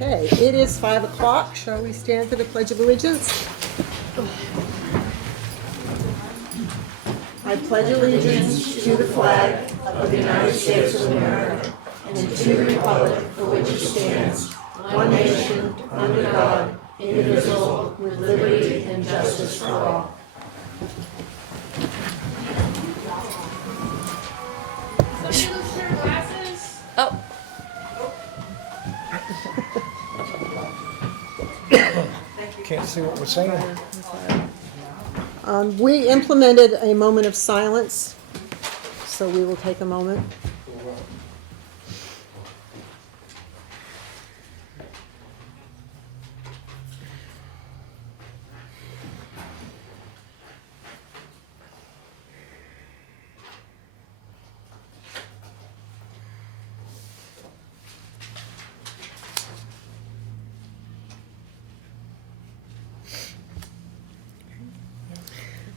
Okay, it is 5 o'clock. Shall we stand for the Pledge of Allegiance? I pledge allegiance to the flag of the United States of America and to the republic for which it stands, one nation, under God, indivisible, with liberty and justice for all. Somebody lose their glasses? Oh, Can't see what we're saying. We implemented a moment of silence, so we will take a moment.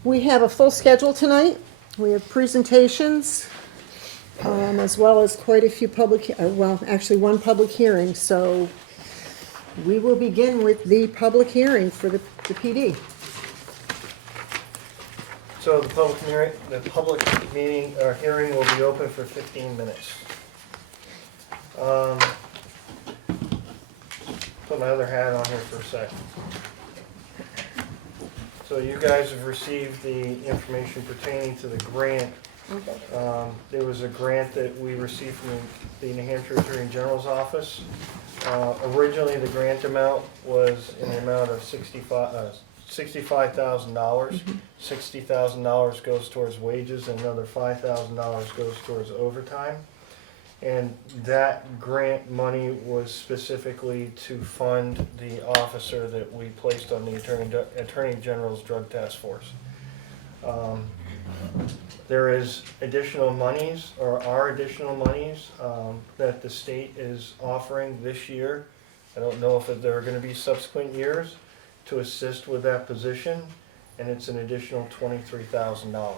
We have a full schedule tonight. We have presentations, as well as quite a few actually one public hearing. So we will begin with the public hearing for the PD. So the public meeting or hearing will be open for 15 minutes. Put my other hat on here for a second. So you guys have received the information pertaining to the grant. There was a grant that we received from the New Hampshire Attorney General's office. Originally, the grant amount was in the amount of $65,000. $60,000 goes towards wages, and another $5,000 goes towards overtime. And that grant money was specifically to fund the officer that we placed on the Attorney General's Drug Task Force. There is additional monies, or are additional monies, that the state is offering this year. I don't know if there are going to be subsequent years to assist with that position, and it's an additional $23,000.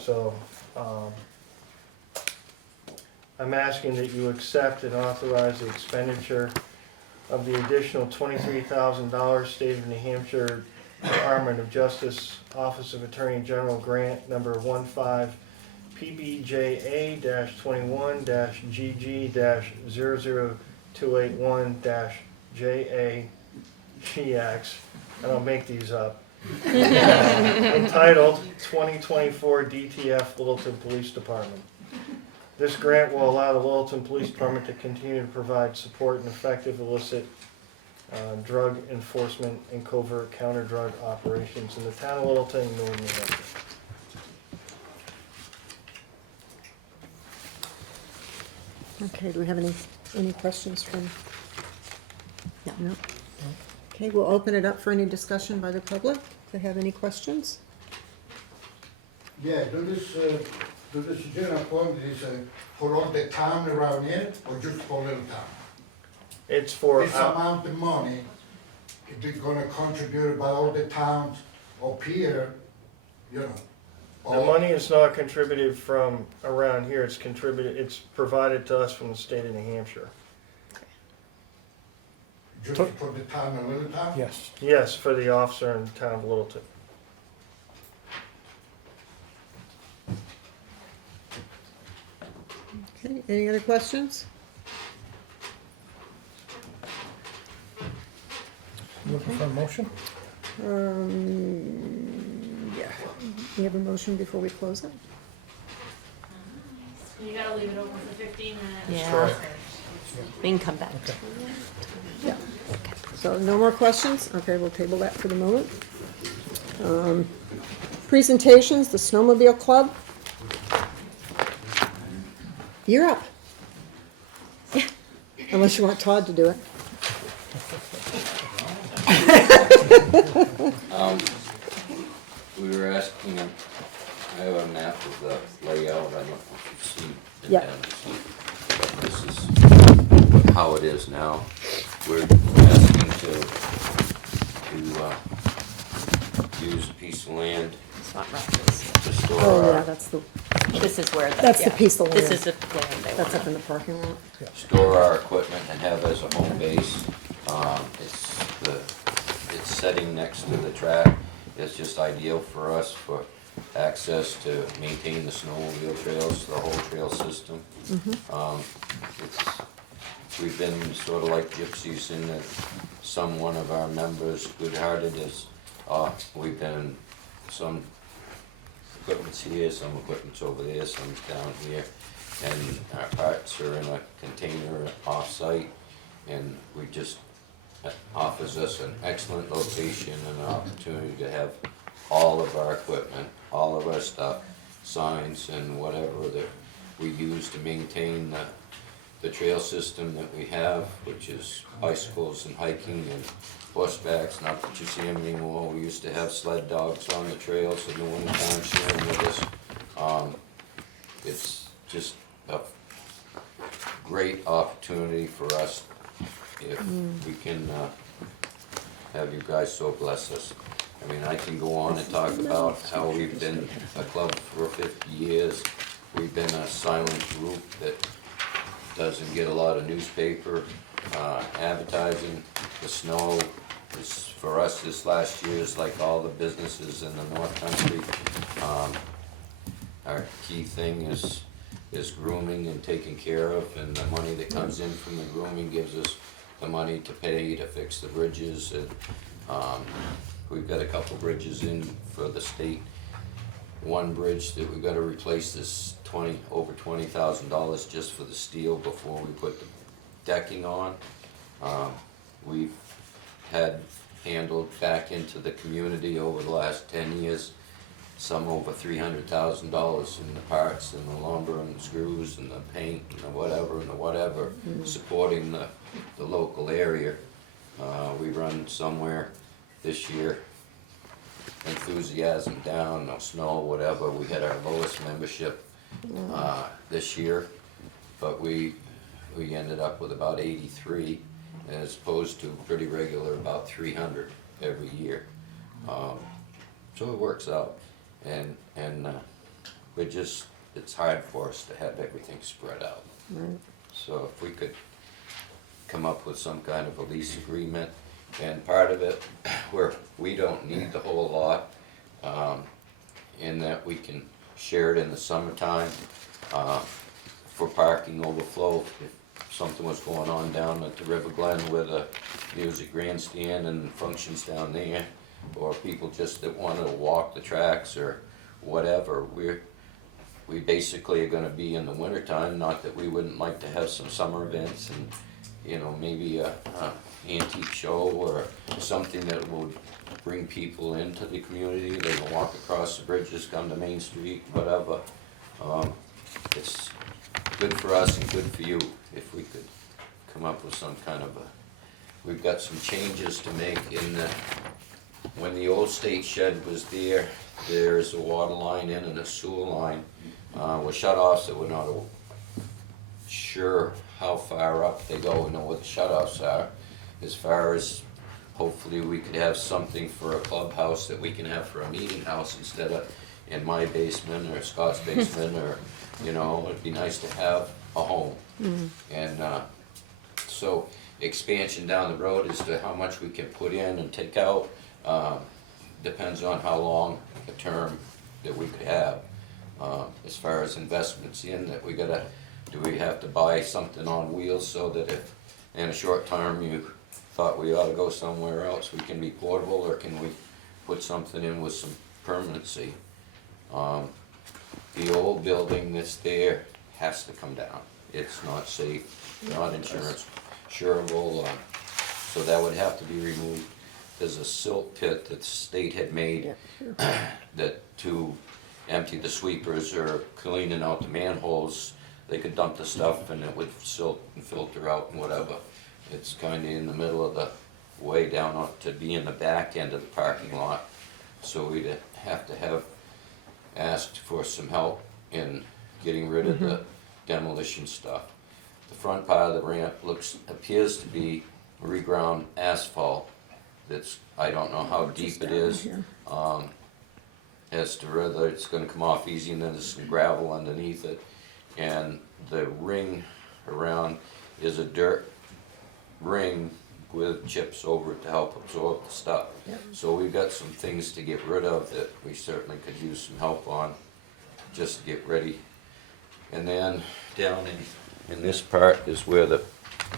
So, I'm asking that you accept and authorize the expenditure of the additional $23,000 State of New Hampshire Department of Justice Office of Attorney General Grant number 15 PBJA-21-GG-00281-JAGX. I don't make these up. Entitled 2024 DTF Littleton Police Department. This grant will allow the Littleton Police Department to continue to provide support and effective illicit drug enforcement and covert counter-drug operations in the town of Littleton and Northern New Hampshire. Okay, do we have any questions from? No. Okay, we'll open it up for any discussion by the public. If they have any questions? Yeah, do this general fund is for all the town around here or just for little town? It's for This amount of money, is it gonna contribute by all the towns up here, you know? the money is not contributed from around here. It's provided to us from the state of New Hampshire. Just for the town and little town? Yes. Yes, for the officer in the town of Littleton. Okay, any other questions? Looking for a motion? Yeah. We have a motion before we close it? You gotta leave it open for 15 minutes. yeah. We can come back. Yeah. So no more questions? Okay, we'll table that for the moment. Presentations, the Snowmobile Club. You're up. Unless you want Todd to do it. We were asking, I have a map of the layout, I don't know if you see it. Yeah. This is how it is now. We're asking to use a piece of land Spot reference. to store Oh, yeah, our, This is where That's the piece of This land. is the land they That's want. up in the parking lot. store our equipment and have as a home track. It's just ideal for us for access to maintain the snowmobile trails, the whole trail system. We've been sort of like gypsies in that one of our members, good-hearted, is, we've been, some equipment's here, some equipment's over there, some's down here, and our parts are in a container off-site, and we just, offers us an excellent location and an opportunity to have all of our equipment, all of our stuff, signs and whatever that we use to maintain the trail system that we have, which is bicycles and hiking and horsebacks. Not that you see them anymore. We used to have sled dogs on the trails in the wintertime sharing with us. It's just a great opportunity for us if we can have you guys so bless us. I mean, I can go on and talk about how we've been a club for 50 years. We've been a silent group that doesn't get a lot of newspaper advertising. The snow is, for us this last year, is like all the businesses in the North Country. Our key thing is grooming and taking care of, and the money that comes in from the grooming gives us the money to pay to fix the bridges. And we've got a couple bridges in for the state. One bridge that we've got to replace is over $20,000 just for the steel before we put the decking on. We've had handled back into the community over the last 10 years, some over $300,000 in the parts and the lumber and the screws and the paint and the whatever, supporting the local area. We run somewhere this year, enthusiasm down, no snow, whatever. We had our lowest membership this year, but we ended up with about 83, as opposed to pretty regular about 300 every year. So it works out, and it's hard for us to have everything spread out. Right. So if we could come up with some kind of a lease agreement, and part of it where we don't need the whole lot, in that we can share it in the summertime for parking overflow. If something was going on down at the River Glen with a music grandstand and functions down there, or people just that want to walk the tracks or whatever, we basically are going to be in the wintertime. Not that we wouldn't like to have some summer events and, you know, maybe a antique show or something that would bring people into the community. They can walk across the bridges, come to Main Street, whatever. It's good for us and good for you if we could come up with some kind of we've got some changes to make in the, when the old state shed was there, there's a water line in and a sewer line with shut-offs that we're not sure how far up they go. We know what the shut-offs are. As far as, hopefully we could have something for a clubhouse that we can have for a meeting house instead of in my basement or Scott's basement, or, you know, it'd be nice to have a home. And so expansion down the road as to how much we can put in and take out depends on how long a term that we could have. As far as investments in that we gotta, do we have to buy something on wheels so that if in a short term you thought we ought to go somewhere else, we can be portable, or can we put something in with some permanency? The old building that's there has to come down. It's not safe, not insurable, so that would have to be removed. There's a silt pit that the state had made that to empty the sweepers or cleaning out the manholes, they could dump the stuff and it would silt and filter out and whatever. It's kind of in the middle of the way down to be in the back end of the parking lot. So we'd have to have asked for some help in getting rid of the demolition stuff. The front part of the ramp appears to be reground asphalt. That's, I don't know how deep it is, as to whether it's gonna come off easy, and then there's some gravel underneath it. And the ring around is a dirt ring with chips over it to help absorb the stuff. Yep. So we've got some things to get rid of that we certainly could use some help on, just to get ready. And then down in this part is where the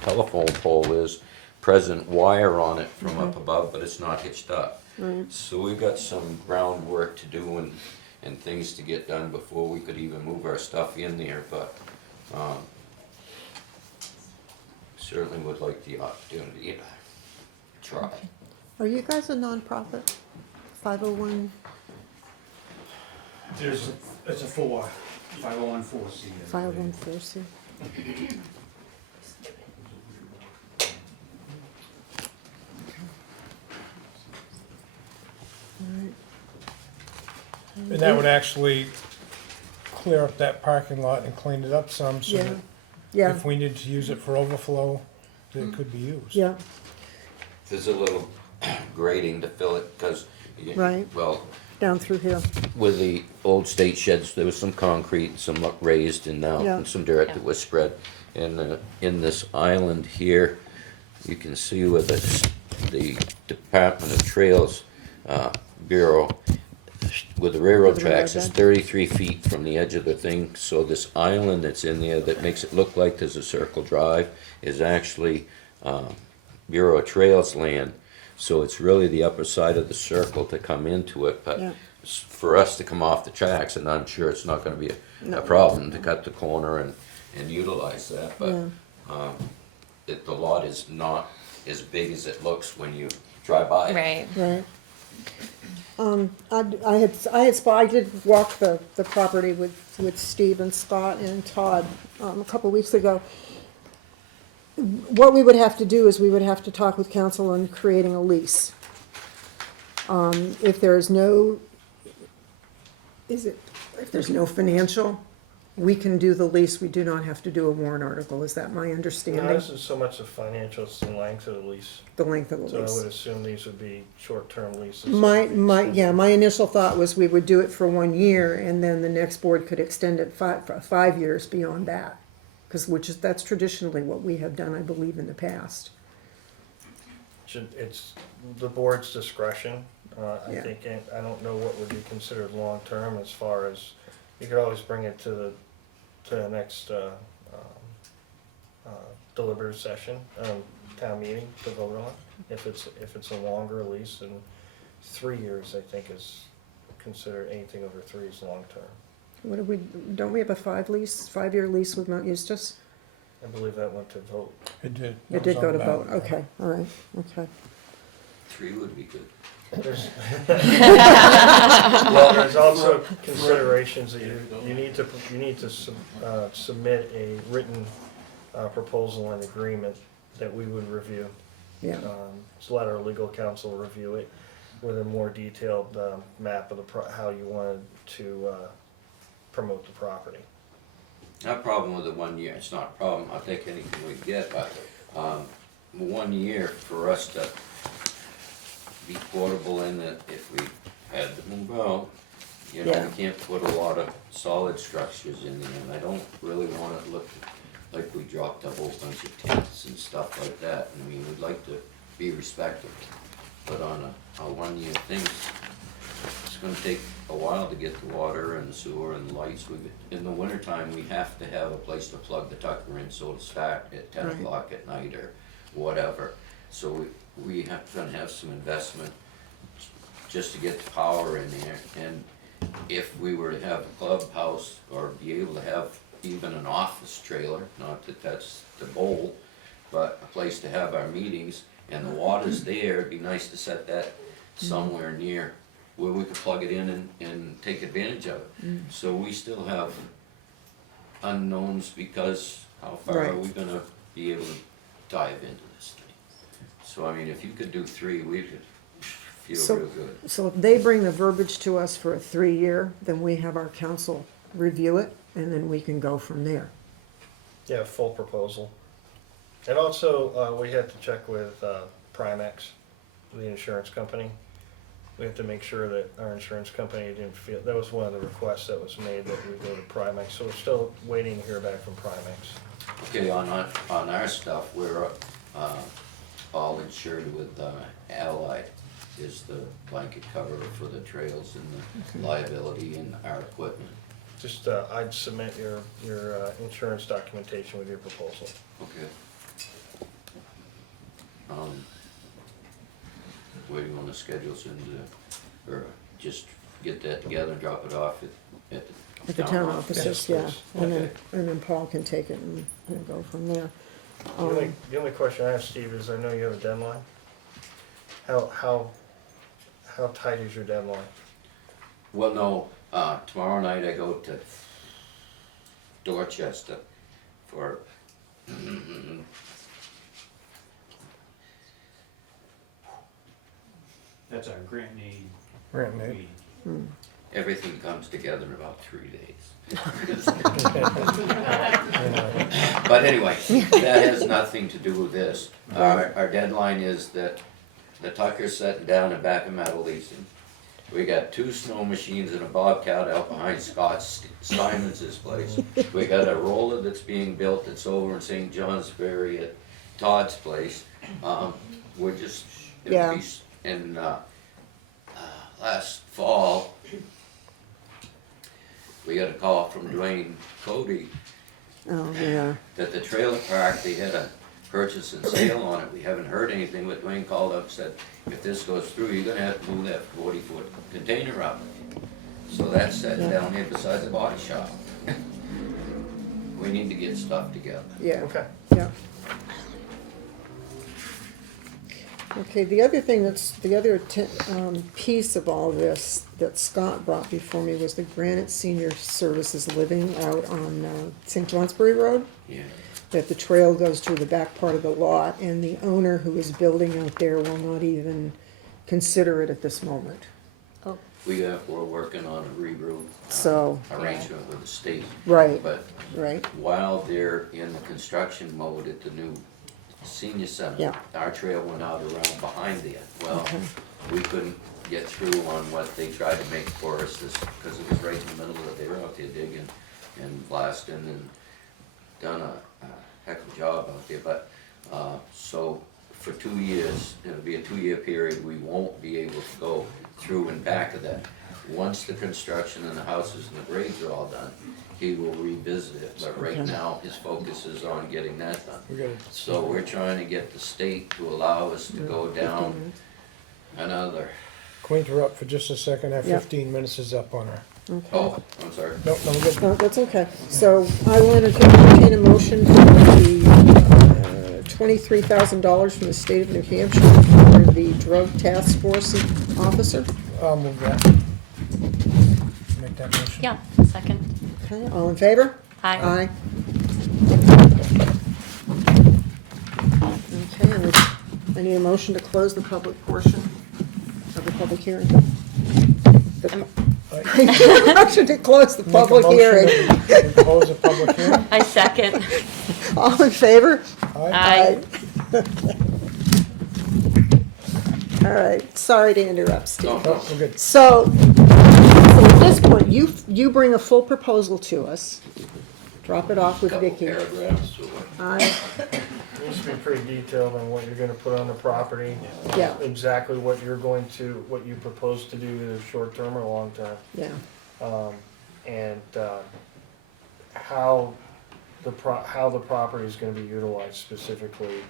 telephone pole is, present wire on it from up above, but it's not hitched up. Right. So we've got some groundwork to do and things to get done before we could even move our stuff in there, but, certainly would like the opportunity to try. Are you guys a nonprofit? 501, It's a 501(c). 501(c)? And that would actually clear up that parking lot and clean it up some, so Yeah, that yeah, if we need to use it for overflow, that it could be used. yeah, There's a little grading to fill it, cause, Right. well, down through here. with the old state sheds, there was some concrete, some raised and now Yeah. and some dirt Yeah. that was spread. And in this island here, you can see where the Department of Trails Bureau, with the railroad With the tracks, railroad is 33 feet from the edge of the thing. So this island that's in there that makes it look like there's a circle drive is actually Bureau of Trails land. So it's really the upper side of the circle to come into it, but Yeah. for us to come off the tracks, and I'm sure it's not gonna be No. a problem to cut the corner and utilize that, but, Yeah. the lot is not as big as it looks when you drive by it. Right. Right. I did walk the property with Steve and Scott and Todd, a couple weeks ago. What we would have to do is we would have to talk with council on creating a lease. If there is no, if there's no financial, we can do the lease, we do not have to do a warrant article, is that my No, understanding? this is so much of financial, it's the length of the lease. The length of the So I would lease. assume these would be short-term leases. My initial thought was we would do it for 1 year, and then the next board could extend it 5 years beyond that. That's traditionally what we have done, I believe, in the past. It's the board's discretion. I Yeah. think, I don't know what would be considered long-term as far as, you could always bring it to the next deliberative session, town meeting to vote on. If it's a longer lease, and 3 years, I think, is considered, anything over 3 is long-term. Don't we have a 5-year lease with Mount Eustace? I believe that went to vote. It did. It did go to That was on vote, the ballot. okay, all right, okay. 3 would be good. There's well, there's also considerations that you need to submit a written proposal and agreement that we would review. Yeah, So let our legal counsel review it with a more detailed map of how you wanted to promote the property. Not a problem with the 1 year, it's not a problem, I'll take anything we get, but, 1 year for us to be portable in it if we had to move out. You know, Yeah. we can't put a lot of solid structures in there, and I don't really want it to look like we dropped a whole bunch of tents and stuff like that. I mean, we'd like to be respectable, but on a 1 year thing, it's gonna take a while to get the water and sewer and lights. In the wintertime, we have to have a place to plug the tucker in, so to start at 10 Right. o'clock at night or whatever. So we gonna have some investment just to get the power in there. And if we were to have a clubhouse or be able to have even an office trailer, not that that's the goal, but a place to have our meetings, and the water's there, it'd be nice to set that somewhere near where we could plug it in and take advantage of it. So we still have unknowns, because how far are Right. we gonna be able to dive into this thing? So I mean, if you could do 3, we could feel So- real good. so if they bring the verbiage to us for a 3-year, then we have our council review it, and then we can go from there. Yeah, full proposal. And also, we had to check with Primex, the insurance company. We have to make sure that our insurance company didn't feel, that was one of the requests that was made, that we go to Primex. So we're still waiting to hear back from Primex. Okay, on our stuff, we're, all the insured with Allied, is the blanket cover for the trails and the liability and our equipment. Just, I'd submit your insurance documentation with your proposal. Okay. Where do you wanna schedule some, or just get that together and drop it off at At the town offices, Yes, yeah, please. and Okay. then Paul can take it and go from there. The only question I have, Steve, is I know you have a deadline. How tight is your deadline? Well, no, tomorrow night I go to Dorchester for That's our grant need. Grant need. meeting. everything comes together in about 3 days. But anyway, that has nothing to do with this. Our deadline is that the Tucker's setting down in back of Metal Leasing. We got 2 snow machines and a Bobcat out behind Simons's place. We got a roller that's being built that's over in St. John's Ferry at Todd's place. We're just, Yeah. in last fall, we got a call from Dwayne Cody Oh, yeah, that the trailer park, they had a purchase and sale on it. We haven't heard anything, but Dwayne called up and said, if this goes through, you're gonna have to move that 40-foot container up. So that's set down here beside the body shop. We need to get stuff together. yeah, Okay. yeah. Okay, the other thing the other piece of all this that Scott brought before me was the Granite Senior Services Living out on St. Johnsbury Road. Yeah. That the trail goes through the back part of the lot, and the owner who is building out there will not even consider it at this moment. We're working on a reroute So, arrangement with the state. right, But right, while they're in the construction mode at the new senior center, Yeah. our trail went out around behind there. Well, Okay. we couldn't get through on what they tried to make for us, because it was right in the middle of it. They were out there digging and blasting and done a heck of a job out there. But, so for 2 years, it'll be a 2-year period, we won't be able to go through and back of that. Once the construction and the houses and the grades are all done, he will revisit it, but right Okay. now, his focus is on getting that done. We gotta, So we're trying to get the state to allow us to go down another, can we interrupt for just a second? Our Yeah. 15 minutes is up on her. okay. oh, I'm sorry. No, no, we're good. No, that's okay. So I will entertain a motion for the $23,000 from the state of New Hampshire for the drug task force officer. I'll move that. Make that motion. Yeah, second. Okay, all in favor? Aye. Aye. Okay, and I need a motion to close the public portion of the public hearing. I need a motion to close the Make a public motion hearing. that we close the public hearing. I second. All in favor? Aye. Aye. All right, sorry to interrupt, Steve. No, Oh, we're good. So at this point, you bring a full proposal to us, drop it off with Couple Vicky. paragraphs or what? It needs to be pretty detailed on what you're gonna put on the property. Yeah. Exactly what you propose to do, either short-term or long-term. Yeah, And how the property is gonna be utilized specifically,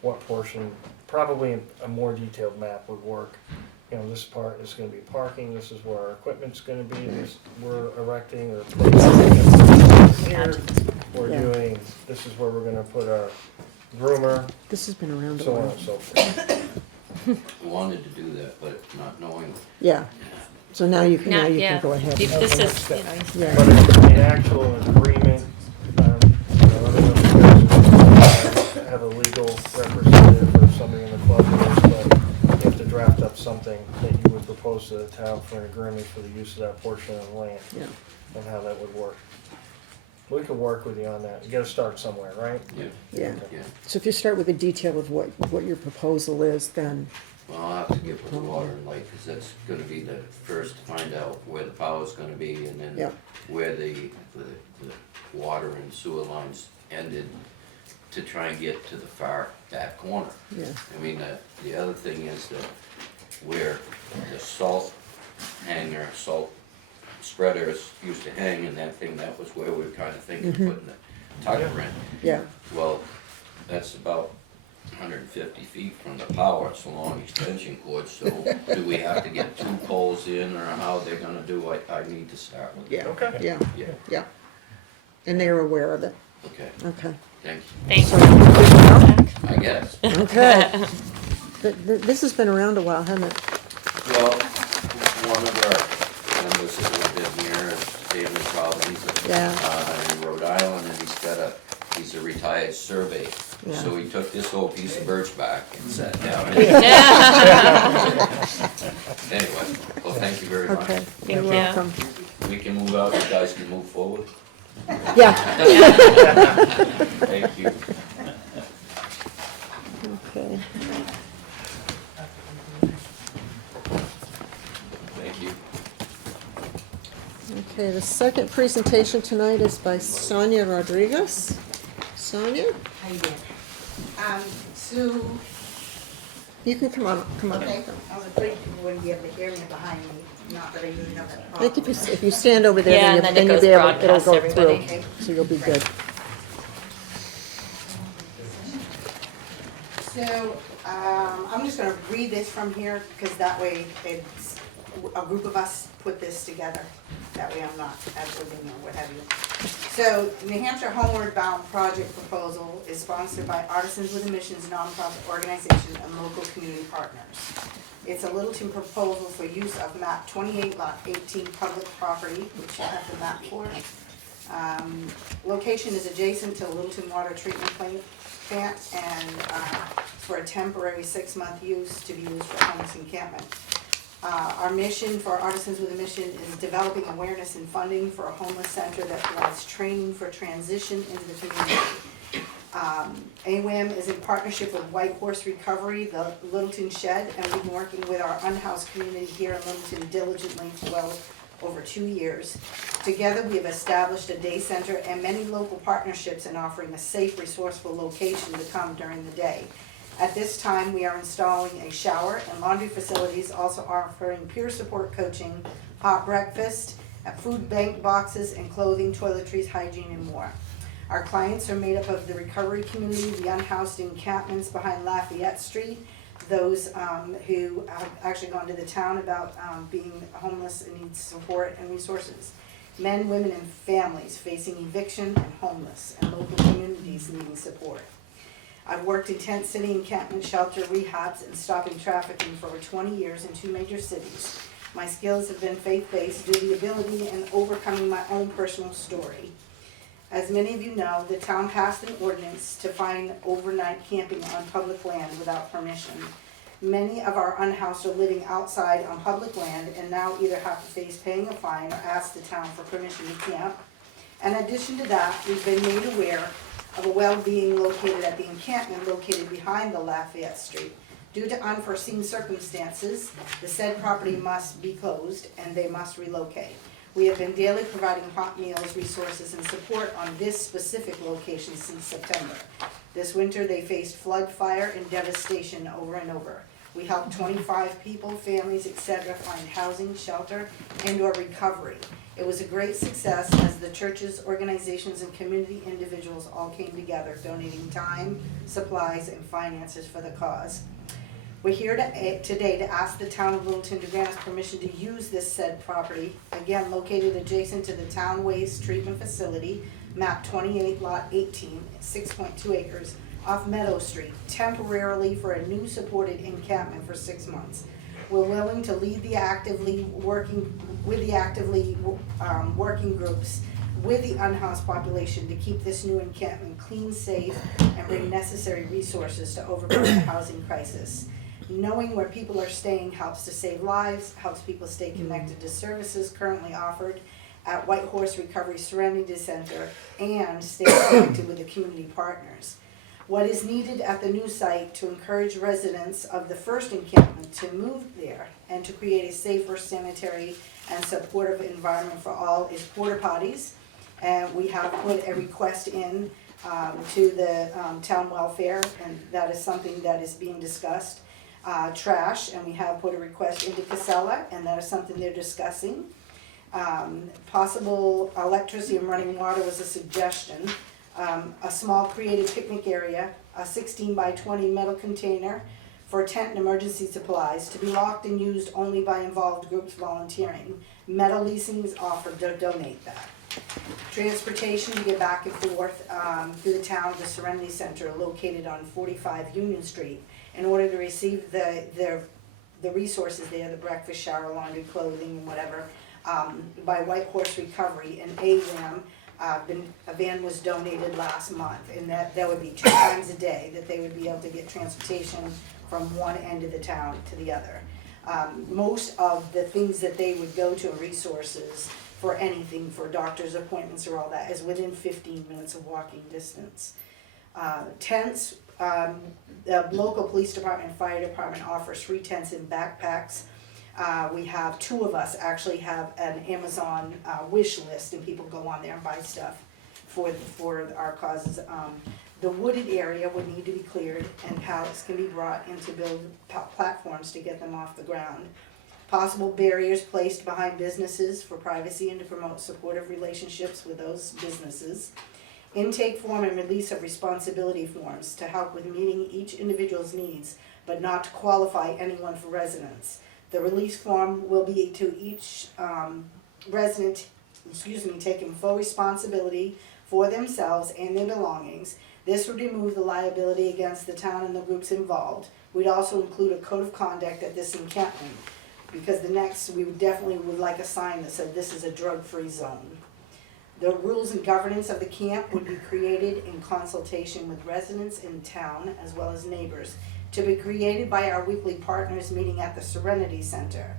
what portion, probably a more detailed map would work. You know, this part is gonna be parking, this is where our equipment's gonna be, this, we're erecting or placing here. We're Yeah. doing, this is where we're gonna put our groomer, this has been around a so on while. and so forth. I wanted to do that, but not knowing. Yeah, so now you can Yeah. go ahead. If this is, you know, Yeah, But the actual agreement, you know, I don't know if you guys have a legal representative or somebody in the club, but you have to draft up something that you would propose to the town for an agreement for the use of that portion of the land yeah, and how that would work. We can work with you on that. You gotta start somewhere, right? Yeah, yeah. yeah. So if you start with the detail of what your proposal is, then, Well, I'll have to get with the water and light, because that's gonna be the first to find out where the power's gonna be, and then Yep. where the water and sewer lines ended. to try and get to the far back corner. Yeah. I mean, the other thing is that where the salt hanger, salt spreaders used to hang and that thing, that was where we were kind of thinking of putting the tucker in. Yeah, Well, that's about 150 feet from the power, it's a long extension cord, so do we have to get 2 poles in, or how they're gonna do it? I need to start with. yeah, Okay. yeah, Yeah, yeah. And they're aware of it, okay, okay. thank you, Thanks. So, good to I guess. know. Okay. This has been around a while, hasn't it? Well, one of our members that have been here is family problems in Rhode Island, and he's a retired surveyor. Yeah. So he took this whole piece of birch bark and sat down. Anyway, well, thank you very much. Okay, you're you. welcome. We can move out, you guys can move forward. Yeah, Thank you. okay. Thank you. Okay, the second presentation tonight is by Sonia Rodriguez. Sonia, How you doing? Sue, you can come on. okay, I was afraid people wouldn't be able to hear me behind me, not that I usually have that I think problem. if you stand over there, Yeah, then and then it you'll goes be able, it'll broadcast go everybody. through, so you'll be good. So, I'm just gonna read this from here, because that way it's, a group of us put this together. That way I'm not absolutely or what have you. So, New Hampshire Homeward Bound project proposal is sponsored by Artisans with a Missions nonprofit organization and local community partners. It's a Littleton proposal for use of map 28 lot 18 public property, which you have the map for. Location is adjacent to Littleton Water Treatment Plant and for a temporary 6-month use to be used for homeless encampment. Our mission for Artisans with a Mission is developing awareness and funding for a homeless center that provides training for transition into the community. AWAM is in partnership with White Horse Recovery, the Littleton Shed, and we've been working with our unhoused community here in Littleton diligently for well over 2 years. Together, we have established a day center and many local partnerships in offering a safe, resourceful location to come during the day. At this time, we are installing a shower and laundry facilities, also offering peer support coaching, hot breakfast, food bank boxes, and clothing, toiletries, hygiene, and more. Our clients are made up of the recovery community, the unhoused encampments behind Lafayette Street, those who have actually gone to the town about being homeless and need support and resources. Men, women, and families facing eviction and homeless, and local communities needing support. I've worked in tent city encampment, shelter, rehabs, and stopping trafficking for over 20 years in 2 major cities. My skills have been faith-based due to the ability and overcoming my own personal story. As many of you know, the town passed an ordinance to fine overnight camping on public land without permission. Many of our unhoused are living outside on public land and now either have to face paying a fine or ask the town for permission to camp. In addition to that, we've been made aware of a well being located at the encampment located behind the Lafayette Street. Due to unforeseen circumstances, the said property must be closed and they must relocate. We have been daily providing hot meals, resources, and support on this specific location since September. This winter, they faced flood, fire, and devastation over and over. We helped 25 people, families, etc. find housing, shelter, and/or recovery. It was a great success as the churches, organizations, and community individuals all came together, donating time, supplies, and finances for the cause. We're here today to ask the town of Littleton to grant us permission to use this said property, again located adjacent to the town waste treatment facility, map 28 lot 18, 6.2 acres, off Meadow Street, temporarily for a new supported encampment for 6 months. We're willing to lead the actively working groups with the unhoused population to keep this new encampment clean, safe, and bring necessary resources to overcome the housing crisis. Knowing where people are staying helps to save lives, helps people stay connected to services currently offered at White Horse Recovery Serenity Center, and stay connected with the community partners. What is needed at the new site to encourage residents of the first encampment to move there and to create a safer, sanitary, and supportive environment for all is porta potties. And we have put a request in to the town welfare, and that is something that is being discussed. Trash, and we have put a request into Casella, and that is something they're discussing. Possible electricity and running water was a suggestion. A small creative picnic area, a 16 by 20 metal container for tent and emergency supplies to be locked and used only by involved groups volunteering. Metal leasing is offered to donate that. Transportation to get back and forth through the town of the Serenity Center located on 45 Union Street in order to receive the resources there, the breakfast, shower, laundry, clothing, and whatever, by White Horse Recovery and AWAM. A van was donated last month, and that would be 2 times a day that they would be able to get transportation from one end of the town to the other. Most of the things that they would go to, resources for anything, for doctor's appointments or all that, is within 15 minutes of walking distance. Tents, the local police department and fire department offers free tents and backpacks. We have 2 of us actually have an Amazon wish list, and people go on there and buy stuff for our causes. The wooded area would need to be cleared, and pallets can be brought in to build platforms to get them off the ground. Possible barriers placed behind businesses for privacy and to promote supportive relationships with those businesses. Intake form and release of responsibility forms to help with meeting each individual's needs, but not to qualify anyone for residence. The release form will be to each resident, taking full responsibility for themselves and their belongings. This would remove the liability against the town and the groups involved. We'd also include a code of conduct at this encampment, because we definitely would like a sign that said this is a drug-free zone. The rules and governance of the camp would be created in consultation with residents in town as well as neighbors, to be created by our weekly partners meeting at the Serenity Center.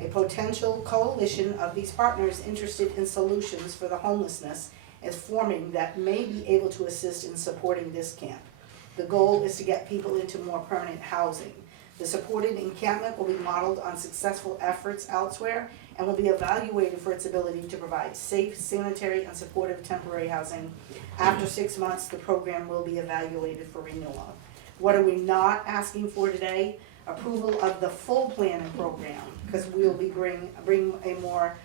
A potential coalition of these partners interested in solutions for the homelessness is forming that may be able to assist in supporting this camp. The goal is to get people into more permanent housing. The supported encampment will be modeled on successful efforts elsewhere and will be evaluated for its ability to provide safe, sanitary, and supportive temporary housing. After 6 months, the program will be evaluated for renewal. What are we not asking for today? Approval of the full plan and program, because we will be bring a more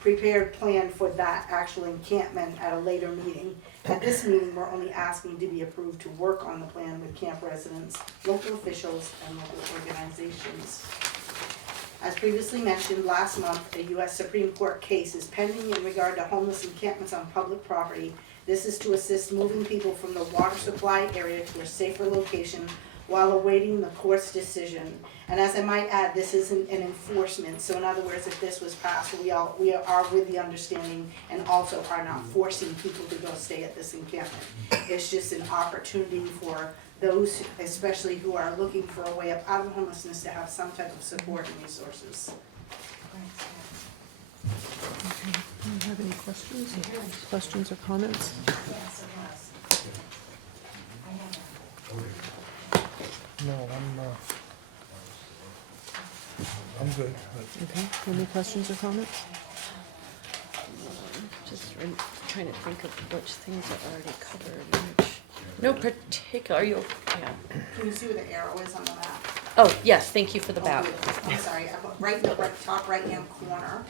prepared plan for that actual encampment at a later meeting. At this meeting, we're only asking to be approved to work on the plan with camp residents, local officials, and local organizations. As previously mentioned, last month, a U.S. Supreme Court case is pending in regard to homeless encampments on public property. This is to assist moving people from the water supply area to a safer location while awaiting the court's decision. And as I might add, this isn't an enforcement, so in other words, if this was passed, we are with the understanding and also are not forcing people to go stay at this encampment. It's just an opportunity for those, especially who are looking for a way up out of homelessness, to have some type of support and resources. Okay, do you have any questions? Questions or comments? No, I'm good, but Okay, any questions or comments? Just trying to think of which things are already covered, which, no particular, are you, yeah. Can you see where the arrow is on the map? Oh, yes, thank you for the map. I'm sorry, I put right in the top right-hand corner.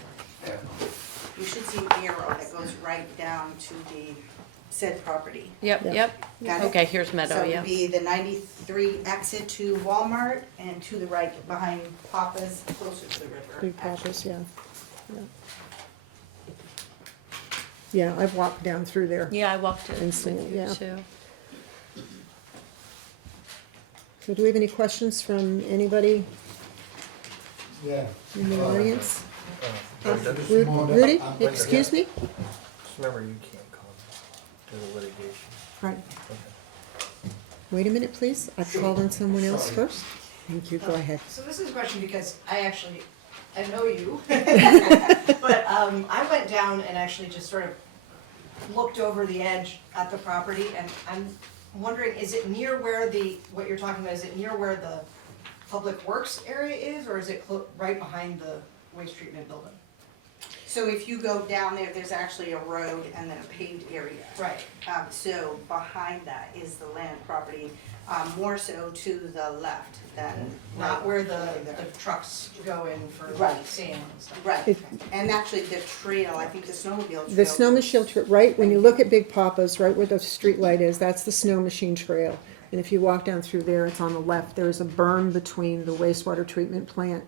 You should see an arrow that goes right down to the said property. Yep, Yeah. yep. Got it? Okay, here's Meadow, So it yeah. would be the 93 exit to Walmart, and to the right behind Papa's, closer to the river. Big actually. Papa's, yeah. Yeah, I've walked down through there. Yeah, I walked it And with seen it, you yeah. too. So do we have any questions from anybody Yeah. in the audience? Linda, Rudy, excuse me? just remember you can't call to the litigation. Right. Wait a minute, please. I've called on someone else first. Thank you, go ahead. So this is a question because I know you. But I went down and actually just sort of looked over the edge at the property, and I'm wondering, is it near where what you're talking about, is it near where the public works area is, or is it right behind the waste treatment building? So if you go down there, there's actually a road and then a paved area. Right. So behind that is the land property, more so to the left than. Not where the there. trucks go in for Right. like sand and stuff. Right, If- and actually the trail, I think the snowmobile trail. The snow machine, right, when you look at Big Papa's, right where the street light is, that's the snow machine trail. And if you walk down through there, it's on the left, there's a berm between the wastewater treatment plant,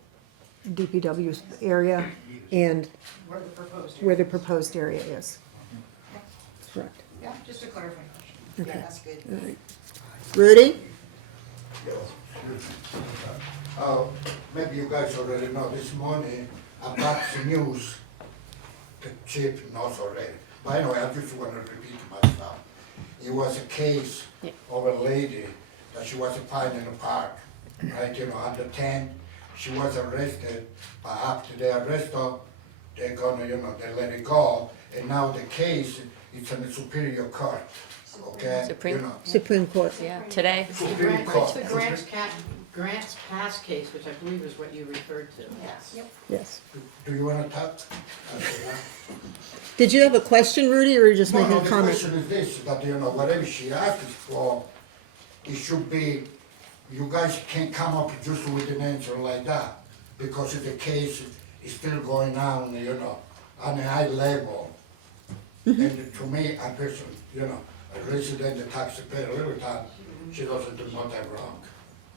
DPW area, and Where the proposed. where the proposed area is. Correct. Yeah, just a clarification. Yeah, Okay. that's good. All right. Rudy? Maybe you guys already know, this morning, I got the news, the chief knows already. But anyway, I just want to repeat myself. It was a case of a lady that she was found in the park, right, under 10. She was arrested, but after they arrest her, they're gonna, they let it go. And now the case is in the Superior Court, okay? Supreme? You know, Supreme Court. Yeah, today. Superior Court. The Grants Pass case, which I believe is what you referred to. Yes. Yes. Do you wanna talk? Did you have a question, Rudy, or were you just No, making no, a the comment? question is this, that, whatever she asks for, it should be, you guys can't come up just with an answer like that, because if the case is still going on, on a high level. And to me, a person, a resident, a taxpayer, every time, she doesn't do nothing wrong.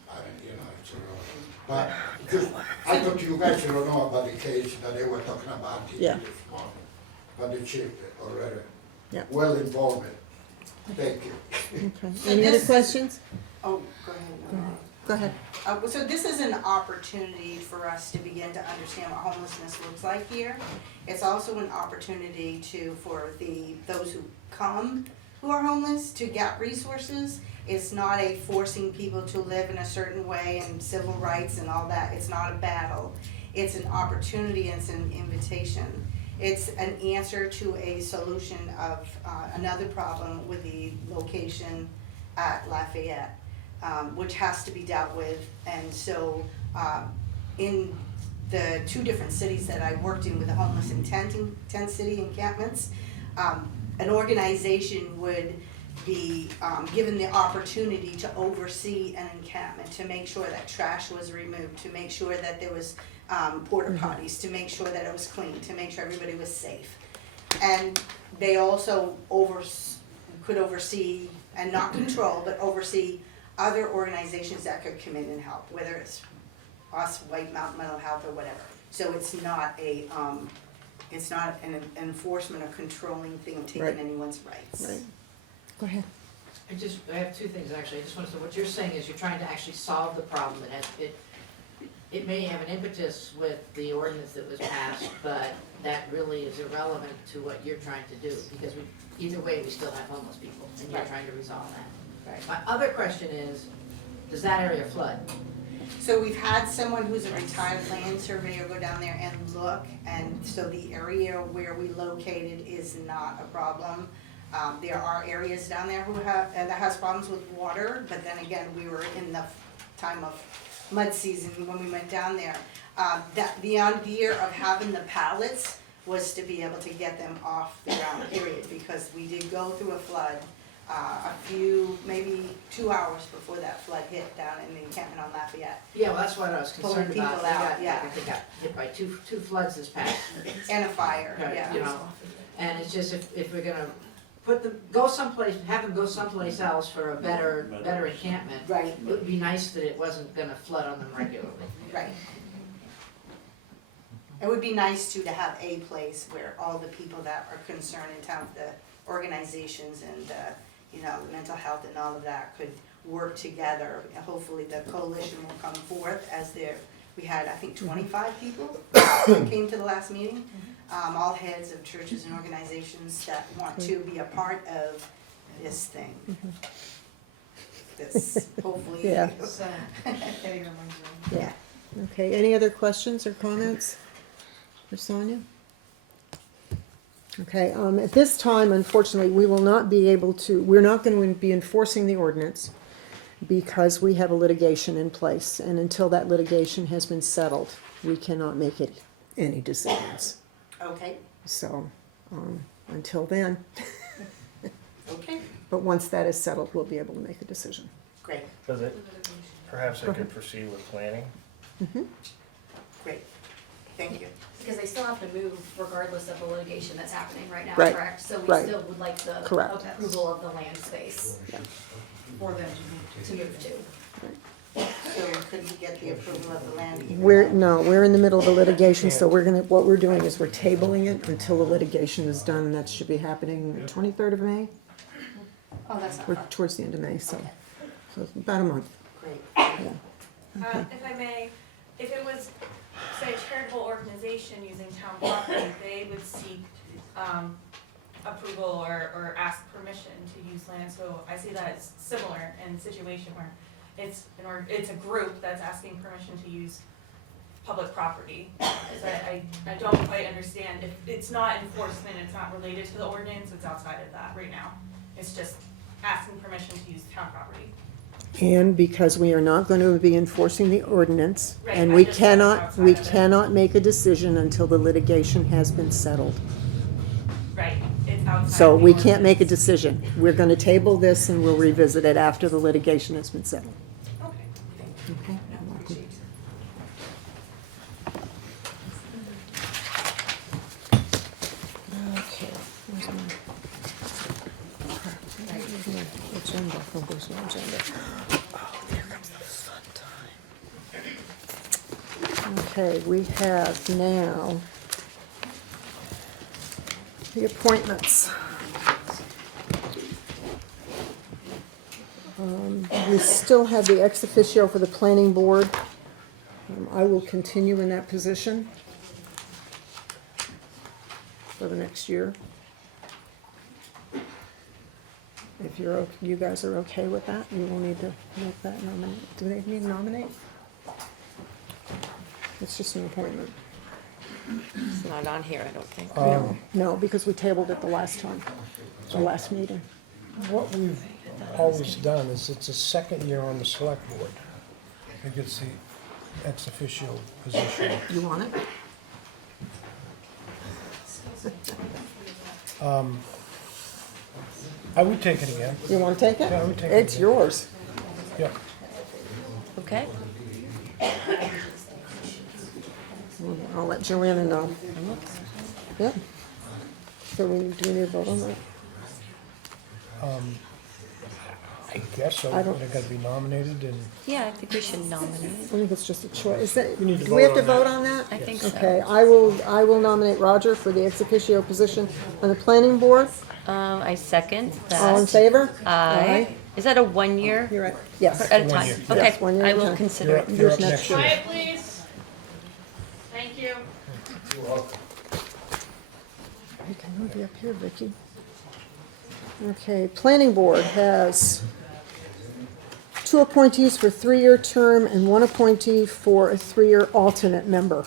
I mean, it's wrong. But just, I thought you guys don't know about the case that they were talking about Yeah. this morning. But the chief already, Yeah. well involved. Thank you. Okay. So Any other this- questions? Oh, go ahead. Go ahead. So this is an opportunity for us to begin to understand what homelessness looks like here. It's also an opportunity for those who come who are homeless to get resources. It's not a forcing people to live in a certain way and civil rights and all that. It's not a battle. It's an opportunity and it's an invitation. It's an answer to a solution of another problem with the location at Lafayette, which has to be dealt with. And so in the 2 different cities that I worked in with the homeless in tent city encampments, an organization would be given the opportunity to oversee an encampment, to make sure that trash was removed, to make sure that there was porta potties, to make sure that it was clean, to make sure everybody was safe. And they also could oversee, and not control, but oversee other organizations that could come in and help, whether it's us, White Mountain Mental Health, or whatever. So it's not an enforcement or controlling thing of taking Right. anyone's rights. Right. Go ahead. I have 2 things actually. I just want to say, what you're saying is you're trying to actually solve the problem. It may have an impetus with the ordinance that was passed, but that really is irrelevant to what you're trying to do, because either way, we still have homeless people, and you're Right. trying to resolve that. Right. My other question is, does that area flood? So we've had someone who's a retired land surveyor go down there and look, and so the area where we located is not a problem. There are areas down there that has problems with water, but then again, we were in the time of mud season when we went down there. That the idea of having the pallets was to be able to get them off the ground, period, because we did go through a flood maybe 2 hours before that flood hit down in the encampment on Lafayette. Yeah, well, that's what I was Pulling concerned about. people out, yeah. They got hit by two floods this past. And a fire, Right, yeah. you know, and it's just if we're gonna have them go someplace else for a better encampment. Right. It would be nice that it wasn't gonna flood on them regularly. Right. It would be nice to have a place where all the people that are concerned in town, the organizations and, the mental health and all of that could work together. And hopefully the coalition will come forth we had, I think, 25 people who came to the last meeting. All heads of churches and organizations that want to be a part of this thing. This, hopefully. Yeah. Getting them on Zoom. Yeah. Okay, any other questions or comments for Sonia? Okay, at this time, unfortunately, we're not going to be enforcing the ordinance because we have a litigation in place, and until that litigation has been settled, we cannot make any decisions. Okay, So, until then, okay, but once that is settled, we'll be able to make a decision. great, So that perhaps they could proceed with planning. great. Thank you. Because they still have to move regardless of the litigation that's happening right now, Right, correct? So we right. still would like the Correct. approval of the land space for them to move to. So could we get the approval of the land? even No, we're in the middle of the litigation, so what we're doing is we're tabling it until the litigation is done, and that should be happening the 23rd of May. Oh, that's not We're far. towards the end of May, so it's about a month. Great. If I may, if it was, say, a charitable organization using town property, they would seek, approval or ask permission to use land, so I see that as similar in a situation where it's a group that's asking permission to use public property. So I don't quite understand, if it's not enforcement, it's not related to the ordinance, it's outside of that right now. It's just asking permission to use town property. And because we are not going to be enforcing the ordinance, Right, and I we just thought it was outside of it. cannot make a decision until the litigation has been settled. Right, it's outside. So of the we can't make a ordinance. decision. We're going to table this and we'll revisit it after the litigation has been settled. Okay. Okay? Okay, where's my agenda? Oh, there's no agenda. Oh, there comes the fun time. Okay, we have now the appointments. We still have the ex officio for the planning board. I will continue in that position for the next year. If you guys are okay with that, you will need to make that nominate. Do they need to nominate? It's just an appointment. It's not on here, I don't think. No, because we tabled it the last time, the last meeting. What we've always done is it's a second year on the select board. It gets the ex officio position. You want it? I would take it again. You want to take it? Yeah, I would take it It's again. yours. Yeah. Okay? I'll let Joanna know. Yep. So do we need to vote on that? I guess so. I don't- But I gotta be nominated and Yeah, I think we should nominate. I think it's just a choice. Is that, We need to do we have to vote vote on on that? I think so. Okay, I will nominate Roger for the ex officio position on the planning board. I second that. All in favor? Aye. Is that a 1 year? You're right. Yes. At a 1 time? year. Okay, Yes, 1 year I at a will time. consider you're it. up, you're up Yours next next year. Quiet, please. Thank you. You can move you up here, Vicky. Okay, planning board has 2 appointees for 3-year term and 1 appointee for a 3-year alternate member.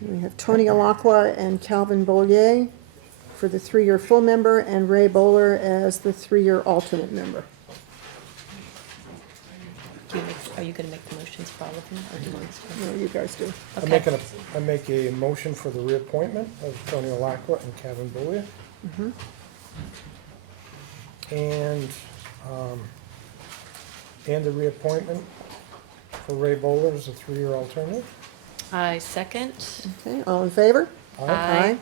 We have Tony Alacqua and Calvin Bollier for the 3-year full member and Ray Bowler as the 3-year alternate member. Are you gonna make the motions for all of them, or do you want us to? No, you guys do. Okay. I make a motion for the reappointment of Tony Alacqua and Kevin Bowyer. And the reappointment for Ray Bowler as a 3-year alternate. I second. Okay, all in favor? Aye.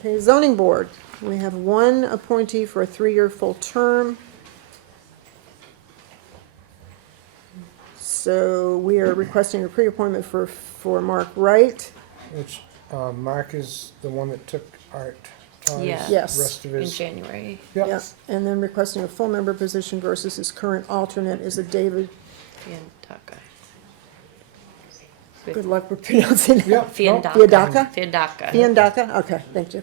Okay, zoning board, we have 1 appointee for a 3-year full term. So we are requesting a pre-appointment for Mark Wright. Which, Mark is the one that took Art Todd's Yeah. Yes. rest of In his. January. Yep. Yes, and then requesting a full member position versus his current alternate is a David. Fiandaca. Good luck with pronouncing it. Yep. Fiandaca. Fiandaca? Fiandaca. Fiandaca, okay, thank you.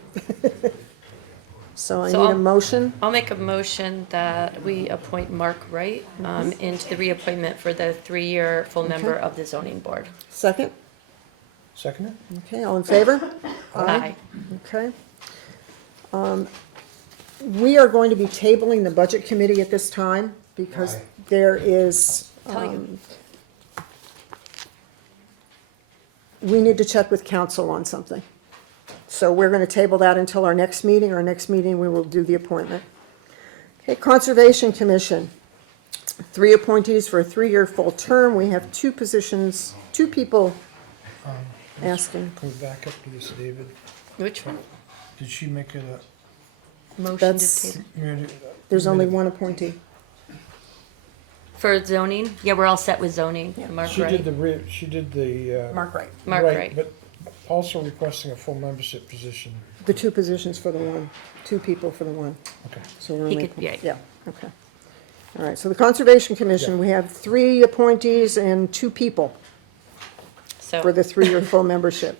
So I So need a I'll- motion. I'll make a motion that we appoint Mark Wright into the reappointment for the 3-year full member of the zoning board. Second? Second? Okay, all in favor? Aye. Okay. We are going to be tabling the budget committee at this time because Why? there is, Tell you. we need to check with council on something. So we're gonna table that until our next meeting. Our next meeting, we will do the appointment. Okay, Conservation Commission. 3 appointees for a 3-year full term. We have 2 positions, 2 people asking. Can we back up to this, David? Which one? Did she make it Motion That's- to table. Mary, There's only 1 appointee. For zoning? Yeah, we're all set with zoning. Mark she Wright. did the, she did the, Mark Wright. Mark Wright. but also requesting a full membership position. The 2 positions for the 1, 2 people for the 1. Okay. So we're He only. could- yeah. Yeah, okay. All right, so the Conservation Commission, we have 3 appointees and 2 people So for the 3-year full membership.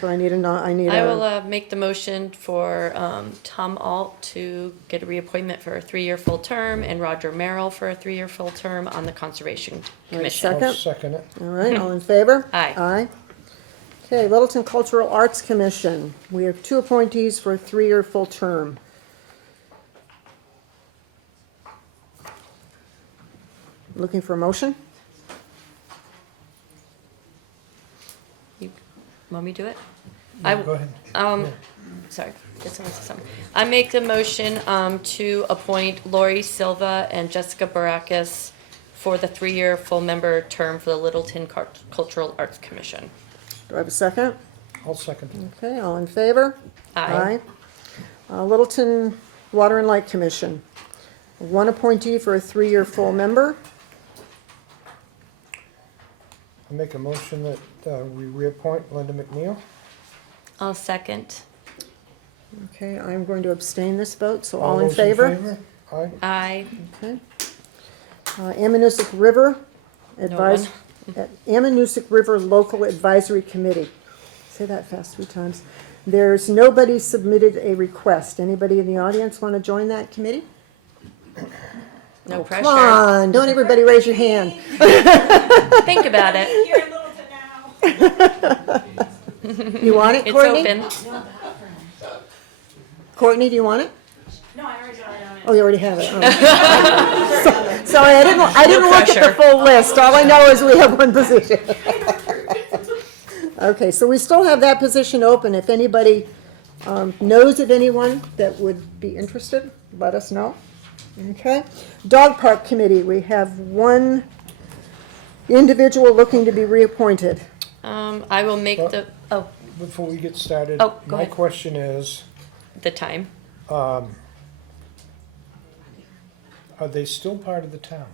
So I need I will a, make the motion for Tom Alt to get a reappointment for a 3-year full term and Roger Merrill for a 3-year full term on the Conservation right, Commission. Second. I'll second it. all right, all in favor? Aye. Aye. Okay, Littleton Cultural Arts Commission, we have 2 appointees for a 3-year full term. Looking for a motion? Want me to do it? No, go ahead. Yeah. Sorry, did someone say something? I make the motion to appoint Lori Silva and Jessica Barakis for the 3-year full member term for the Littleton Cultural Arts Commission. Do I have a second? I'll second it. Okay, all in favor? Aye. Littleton Water and Light Commission, 1 appointee for a 3-year full member. I make a motion that we reappoint Linda McNeil. I'll second. Okay, I'm going to abstain this vote, so all in those favor? Aye. Aye. Okay. Ammonoosuc River Advis- Ammonoosuc River Local Advisory Committee. Say that fast 3 times. There's nobody submitted a request. Anybody in the audience want to join that committee? No Oh, pressure. Come on, don't everybody raise your hand. Think about it. Here in Littleton now. You want it, It's Courtney? open. Courtney, do you want it? No, I already got it on it. Oh, you already have it. Oh. Sorry, I didn't look at the pressure. full list. All I know is we have 1 position. Okay, so we still have that position open. If anybody knows of anyone that would be interested, let us know. Okay. Dog Park Committee, we have 1 individual looking to be reappointed. I will make the, Before we get started, Oh, go my ahead. question is, the time. are they still part of the town?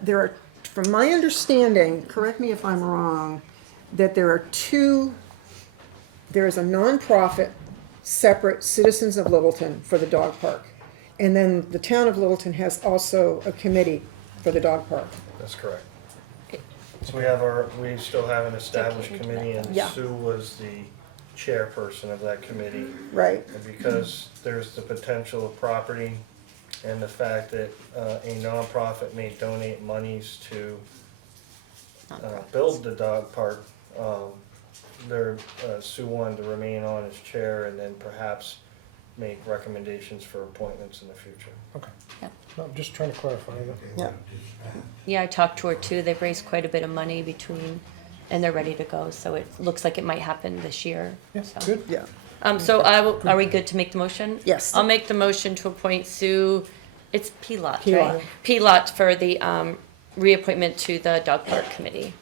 There are, from my understanding, correct me if I'm wrong, that there are 2, there is a nonprofit, separate Citizens of Littleton for the dog park. And then the town of Littleton has also a committee for the dog park. That's correct. So we still have an established committee, and Yeah. Sue was the chairperson of that committee. Right. And because there's the potential of property and the fact that a nonprofit may donate monies to build the dog park, Sue wanted to remain on as chair and then perhaps make recommendations for appointments in the future. Okay. Yeah. No, I'm just trying to clarify that. Yeah. Yeah, I talked to her too. They've raised quite a bit of money between, and they're ready to go. So it looks like it might happen this year. Yeah, So. good. Yeah. So are we good to make the motion? Yes. I'll make the motion to appoint Sue, it's Pilot, Pilot. right? Pilot for the reappointment to the dog park committee.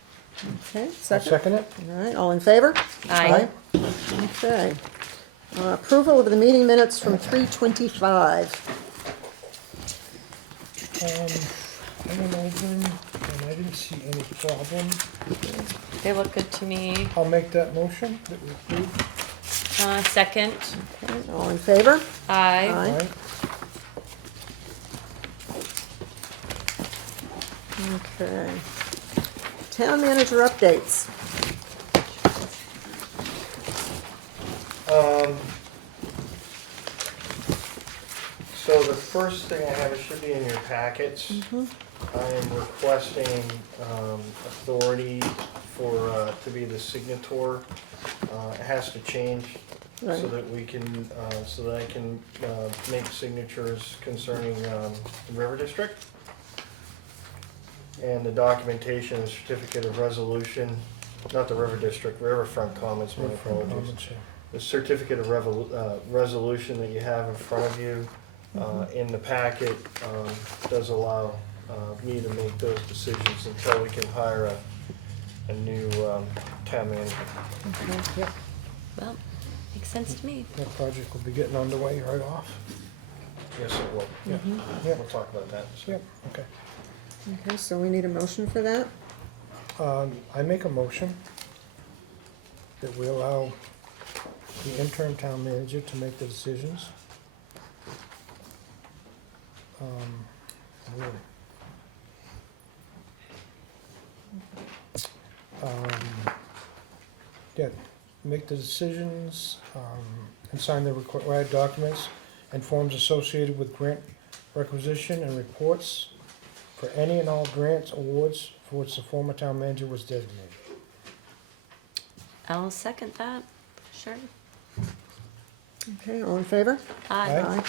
Okay, I'll second? second it. All right, all in favor? Aye. Okay. Approval of the meeting minutes from 3:25. I went over them and I didn't see any problem. They look good to me. I'll make that motion that we approve. Second, Okay, all in favor? aye. Aye. Okay. Town manager updates. So the first thing I have, it should be in your packets. I am requesting authority for, to be the signator. It has to change so Right. that we can, so that I can make signatures concerning the River District. And the documentation, certificate of resolution not the River District, Riverfront Commons, my Riverfront apologies. Commons, yeah. The certificate of resolution that you have in front of you in the packet does allow me to make those decisions until we can hire a new town manager. Okay, yep. Well, makes sense to me. That project will be getting underway right off. Yes, it will. Yeah, Mm-hmm. yeah, We'll talk about that. yep, okay. Okay, so we need a motion for that? I make a motion that we allow the interim town manager to make the decisions. Really. Yeah, make the decisions, and sign the required documents and forms associated with grant requisition and reports for any and all grants, awards for which the former town manager was designated. I'll second that, sure. Okay, all in favor? Aye. Aye.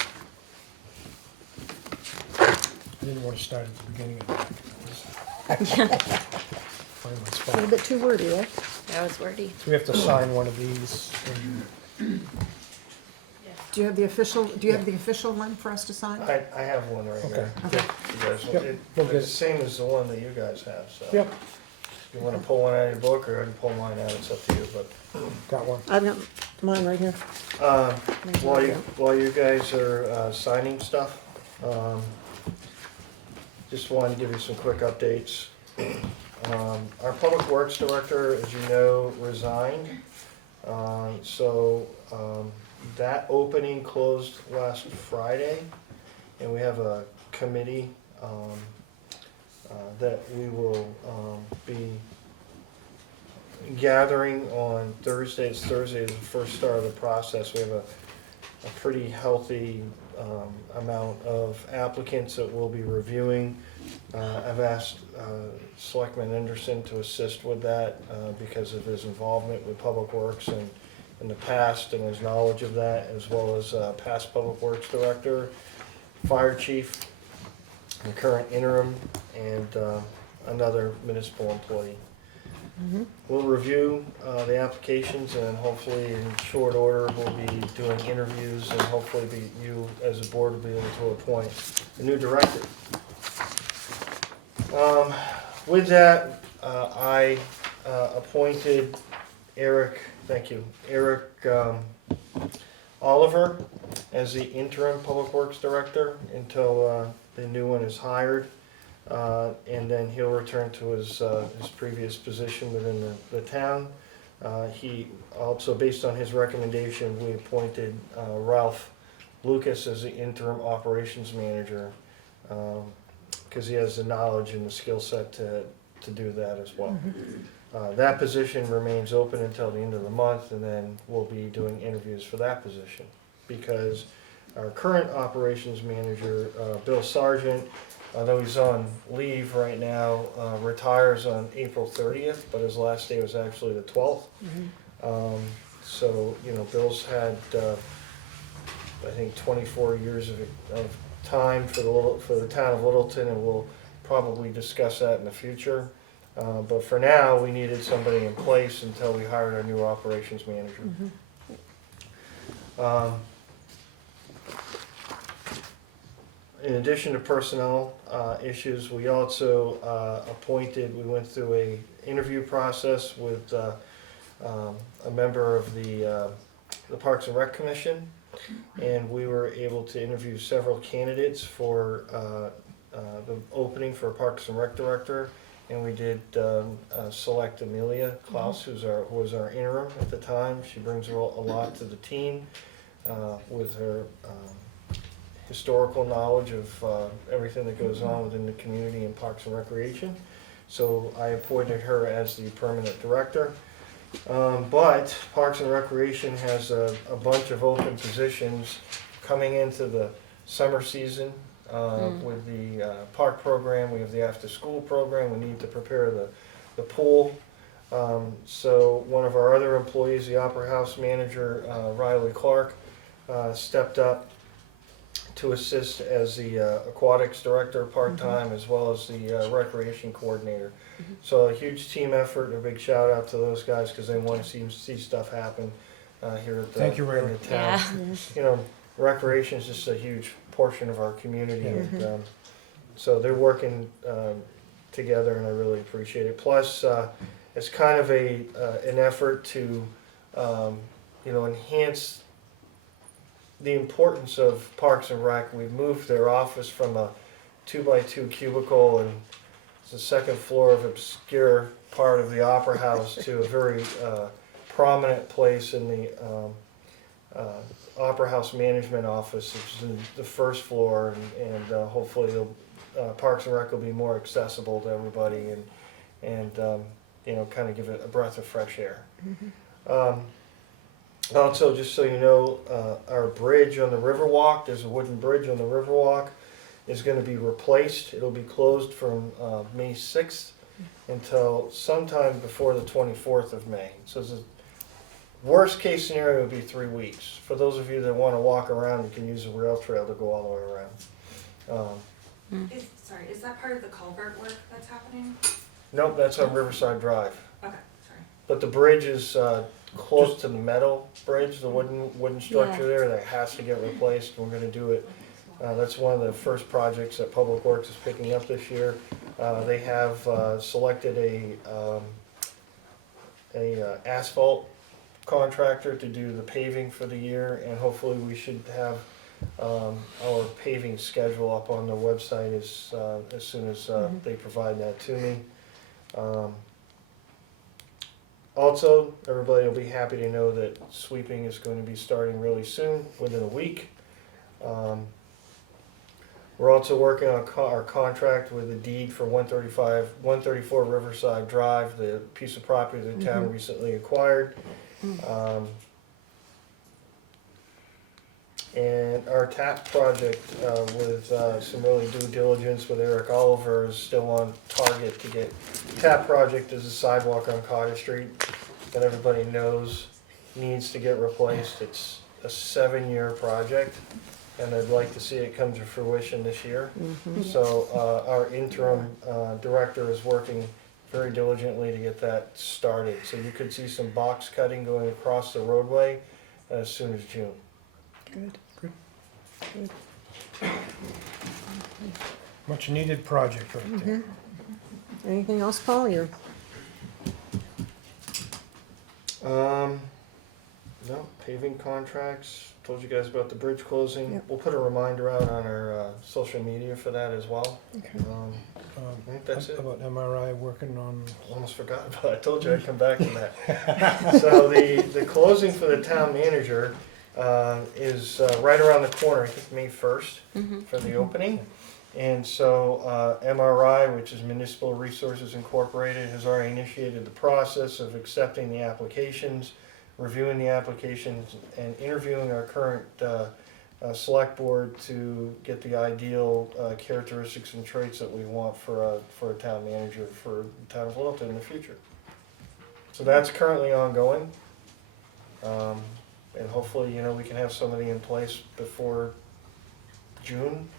I didn't want to start at the beginning of that. Find my A spot. little bit too wordy, eh? That was wordy. So we have to sign one of these. And Do you have the official one for us to sign? I have one right Okay. here. Okay. You guys, Yep, we'll get it's it. the same as the one that you guys have, so. Yep, If you wanna pull one out of your book, or I can pull mine out, it's up to you, but. got one. I've got mine right here. While you guys are signing stuff, just wanted to give you some quick updates. Our Public Works Director, as you know, resigned. So that opening closed last Friday, and we have a committee that we will be gathering on Thursday. It's Thursday is the first start of the process. We have a pretty healthy amount of applicants that we'll be reviewing. I've asked Selectman Anderson to assist with that because of his involvement with Public Works and in the past and his knowledge of that, as well as past Public Works Director, Fire Chief, the current interim, and another municipal employee. We'll review the applications, and hopefully in short order we'll be doing interviews, and hopefully you as a board will be able to appoint a new director. With that, I appointed Eric Oliver as the interim Public Works Director until the new one is hired. And then he'll return to his previous position within the town. He also, based on his recommendation, we appointed Ralph Lucas as the interim operations manager, because he has the knowledge and the skill set to do that as well. That position remains open until the end of the month, and then we'll be doing interviews for that position, because our current operations manager, Bill Sargent, although he's on leave right now, retires on April 30th, but his last day was actually the 12th. So, you know, Bill's had, I think, 24 years of time for the town of Littleton, and we'll probably discuss that in the future. But for now, we needed somebody in place until we hired our new operations manager. In addition to personnel issues, we also we went through a interview process with a member of the Parks and Rec Commission, and we were able to interview several candidates for the opening for a Parks and Rec Director, and we did select Amelia Klaus, who was our interim at the time. She brings a lot to the team with her historical knowledge of everything that goes on within the community in Parks and Recreation. So I appointed her as the permanent director. But Parks and Recreation has a bunch of open positions coming into the summer season with the park program. We have the after-school program. We need to prepare the pool. So one of our other employees, the Opera House manager, Riley Clark, stepped up to assist as the aquatics director part-time, as well as the recreation coordinator. So a huge team effort, and a big shout out to those guys, because they want to see stuff happen here at the, Thank you, Ray. in the town. You know, recreation is just a huge portion of our community, and so they're working together, and I really appreciate it. Plus, it's kind of an effort to enhance the importance of Parks and Rec. We've moved their office from a 2x2 cubicle and the second floor of obscure part of the Opera House to a very prominent place in the Opera House management office, which is in the first floor, and hopefully Parks and Rec will be more accessible to everybody, and kind of give it a breath of fresh air. Also, just so you know, our bridge on the Riverwalk, there's a wooden bridge on the Riverwalk, is going to be replaced. It'll be closed from May 6th until sometime before the 24th of May. So the worst case scenario would be 3 weeks. For those of you that want to walk around, you can use a rail trail to go all the way around. Sorry, is that part of the culvert work that's happening? Nope, that's on Riverside Drive. Okay, sorry. But the bridge is close to the metal bridge, the wooden structure there that has to get replaced. We're going to do it. That's one of the first projects that Public Works is picking up this year. They have selected a asphalt contractor to do the paving for the year, and hopefully we should have our paving schedule up on the website as soon as they provide that to me. Also, everybody will be happy to know that sweeping is going to be starting really soon, within a week. We're also working on our contract with the deed for 134 Riverside Drive, the piece of property the town recently acquired. And our TAP project with some really due diligence with Eric Oliver is still on target to get. TAP project is a sidewalk on Cottage Street that everybody knows needs to get replaced. It's a 7-year project, and I'd like to see it come to fruition this year. So our interim director is working very diligently to get that started. So you could see some box cutting going across the roadway as soon as June. Good. Much needed project right there. Anything else, Paul? You're No, paving contracts, told you guys about the bridge closing. Yep. We'll put a reminder out on our social media for that as well. okay. I think that's it. About MRI working on, Almost forgot about it. I told you I'd come back to that. So the closing for the town manager is right around the corner, I think May 1st for the opening. And so MRI, which is Municipal Resources Incorporated, has already initiated the process of accepting the applications, reviewing the applications, and interviewing our current select board to get the ideal characteristics and traits that we want for a town manager for the town of Littleton in the future. So that's currently ongoing. And hopefully, we can have somebody in place before June.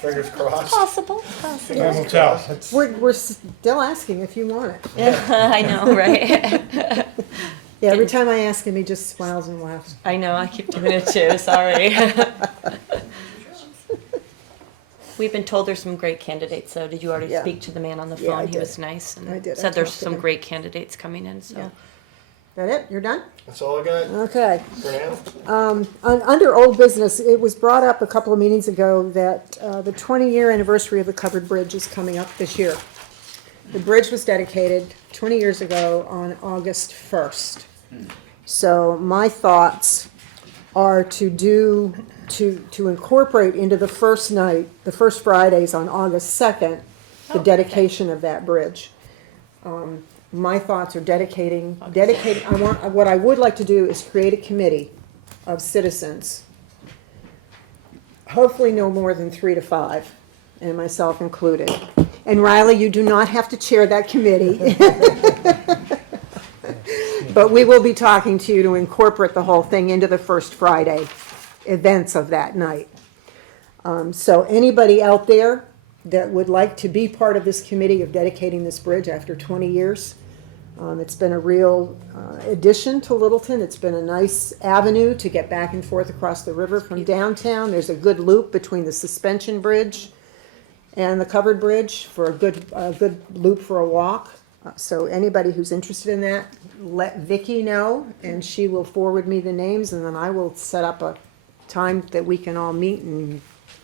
Fingers crossed. Possible. time will tell. That's- We're still asking if you want it. I know, right? Yeah, every time I ask him, he just smiles and laughs. I know, I keep doing it too, sorry. We've been told there's some great candidates, so did you already Yeah. speak to the man on the Yeah, I phone? He did. was nice I and did. I said there's talked to some him. great candidates coming in, so. Yeah. That it? You're done? That's all I got Okay. for now. Under old business, it was brought up a couple of meetings ago that the 20-year anniversary of the covered bridge is coming up this year. The bridge was dedicated 20 years ago on August 1st. So my thoughts are to incorporate into the first night, the first Fridays on August 2nd, the dedication of that bridge. My thoughts are dedicating, what I would like to do is create a committee of citizens, hopefully no more than 3 to 5, and myself included. And Riley, you do not have to chair that committee. But we will be talking to you to incorporate the whole thing into the first Friday events of that night. So anybody out there that would like to be part of this committee of dedicating this bridge after 20 years, it's been a real addition to Littleton. It's been a nice avenue to get back and forth across the river from downtown. There's a good loop between the suspension bridge and the covered bridge for a good loop for a walk. So anybody who's interested in that, let Vicky know, and she will forward me the names, and then I will set up a time that we can all meet and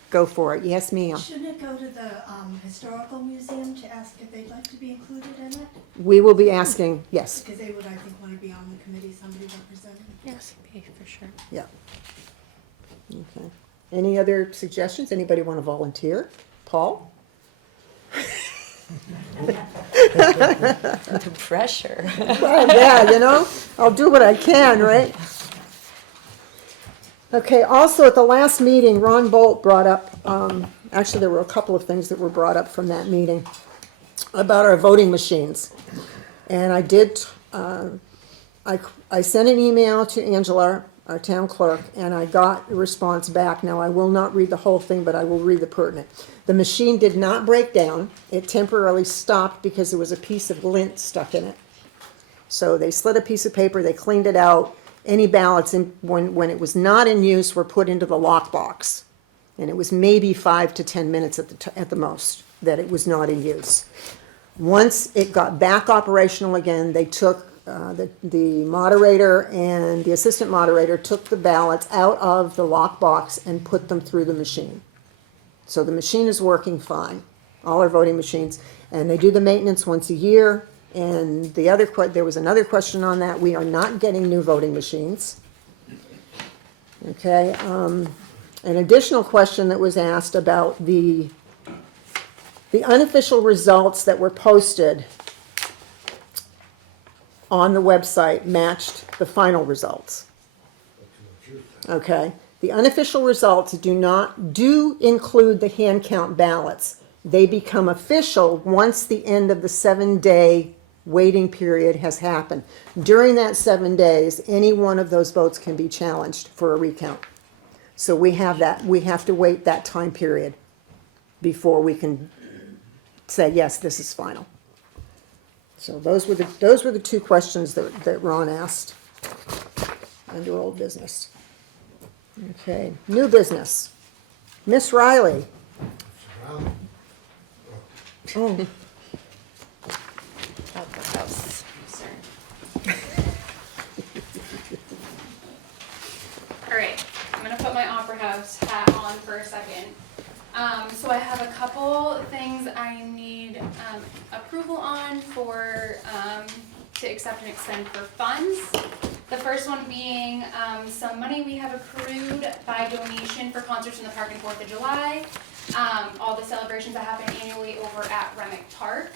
go for it. Yes, ma'am. Shouldn't it go to the historical museum to ask if they'd like to be included in it? We will be asking, yes. Because they would, I think, want to be on the committee, somebody representing. Yes, for sure. Yeah. Okay. Any other suggestions? Anybody want to volunteer? Paul? The pressure. Well, yeah, you know, I'll do what I can, right? Okay, also at the last meeting, Ron Bolt brought up, actually there were a couple of things that were brought up from that meeting about our voting machines. And I did, I sent an email to Angela, our town clerk, and I got a response back. Now, I will not read the whole thing, but I will read the pertinent. The machine did not break down. It temporarily stopped because there was a piece of lint stuck in it. So they slid a piece of paper, they cleaned it out. Any ballots, when it was not in use, were put into the lockbox. And it was maybe 5 to 10 minutes at the most that it was not in use. Once it got back operational again, they took, the moderator and the assistant moderator took the ballots out of the lockbox and put them through the machine. So the machine is working fine, all our voting machines. And they do the maintenance once a year. And there was another question on that. We are not getting new voting machines. Okay, an additional question that was asked about the unofficial results that were posted on the website matched the final results. Okay, the unofficial results do include the hand count ballots. They become official once the end of the 7-day waiting period has happened. During that 7 days, any one of those votes can be challenged for a recount. So we have to wait that time period before we can say, yes, this is final. So those were the two questions that Ron asked under old business. Okay, new business. Miss Riley. Oh. Opera House. All right, I'm gonna put my Opera House hat on for a second. So I have a couple things I need approval on for to accept and expend for funds. The first one being some money we have accrued by donation for concerts in the park and 4th of July. All the celebrations that happen annually over at Remick Park.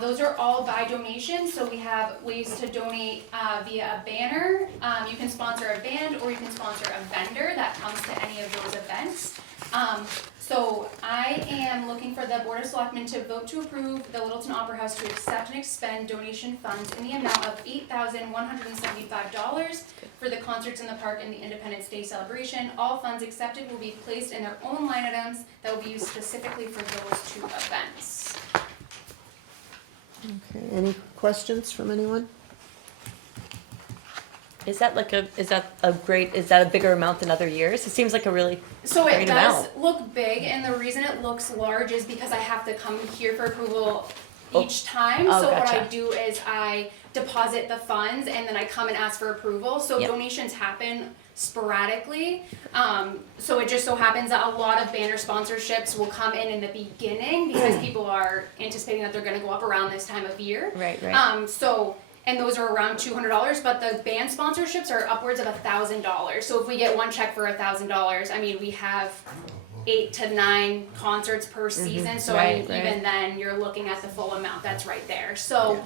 Those are all by donation, so we have ways to donate via a banner. You can sponsor a band or you can sponsor a vendor that comes to any of those events. So I am looking for the Board of Selectmen to vote to approve the Littleton Opera House to accept and expend donation funds in the amount of $8,175 for the concerts in the park and the Independence Day celebration. All funds accepted will be placed in their own line items that will be used specifically for those two events. Okay, any questions from anyone? Is that a bigger amount than other years? It seems like a really So it great does amount. look big, and the reason it looks large is because I have to come here for approval each time. Oh, So what I gotcha. do is I deposit the funds and then I come and ask for approval. So Yep. donations happen sporadically. So it just so happens that a lot of banner sponsorships will come in the beginning because people are anticipating that they're gonna go up around this time of year. Right. And those are around $200, but the band sponsorships are upwards of $1,000. So if we get one check for $1,000, I mean, we have 8 to 9 concerts per season. So I mean, even then, you're looking at the full amount that's right there. So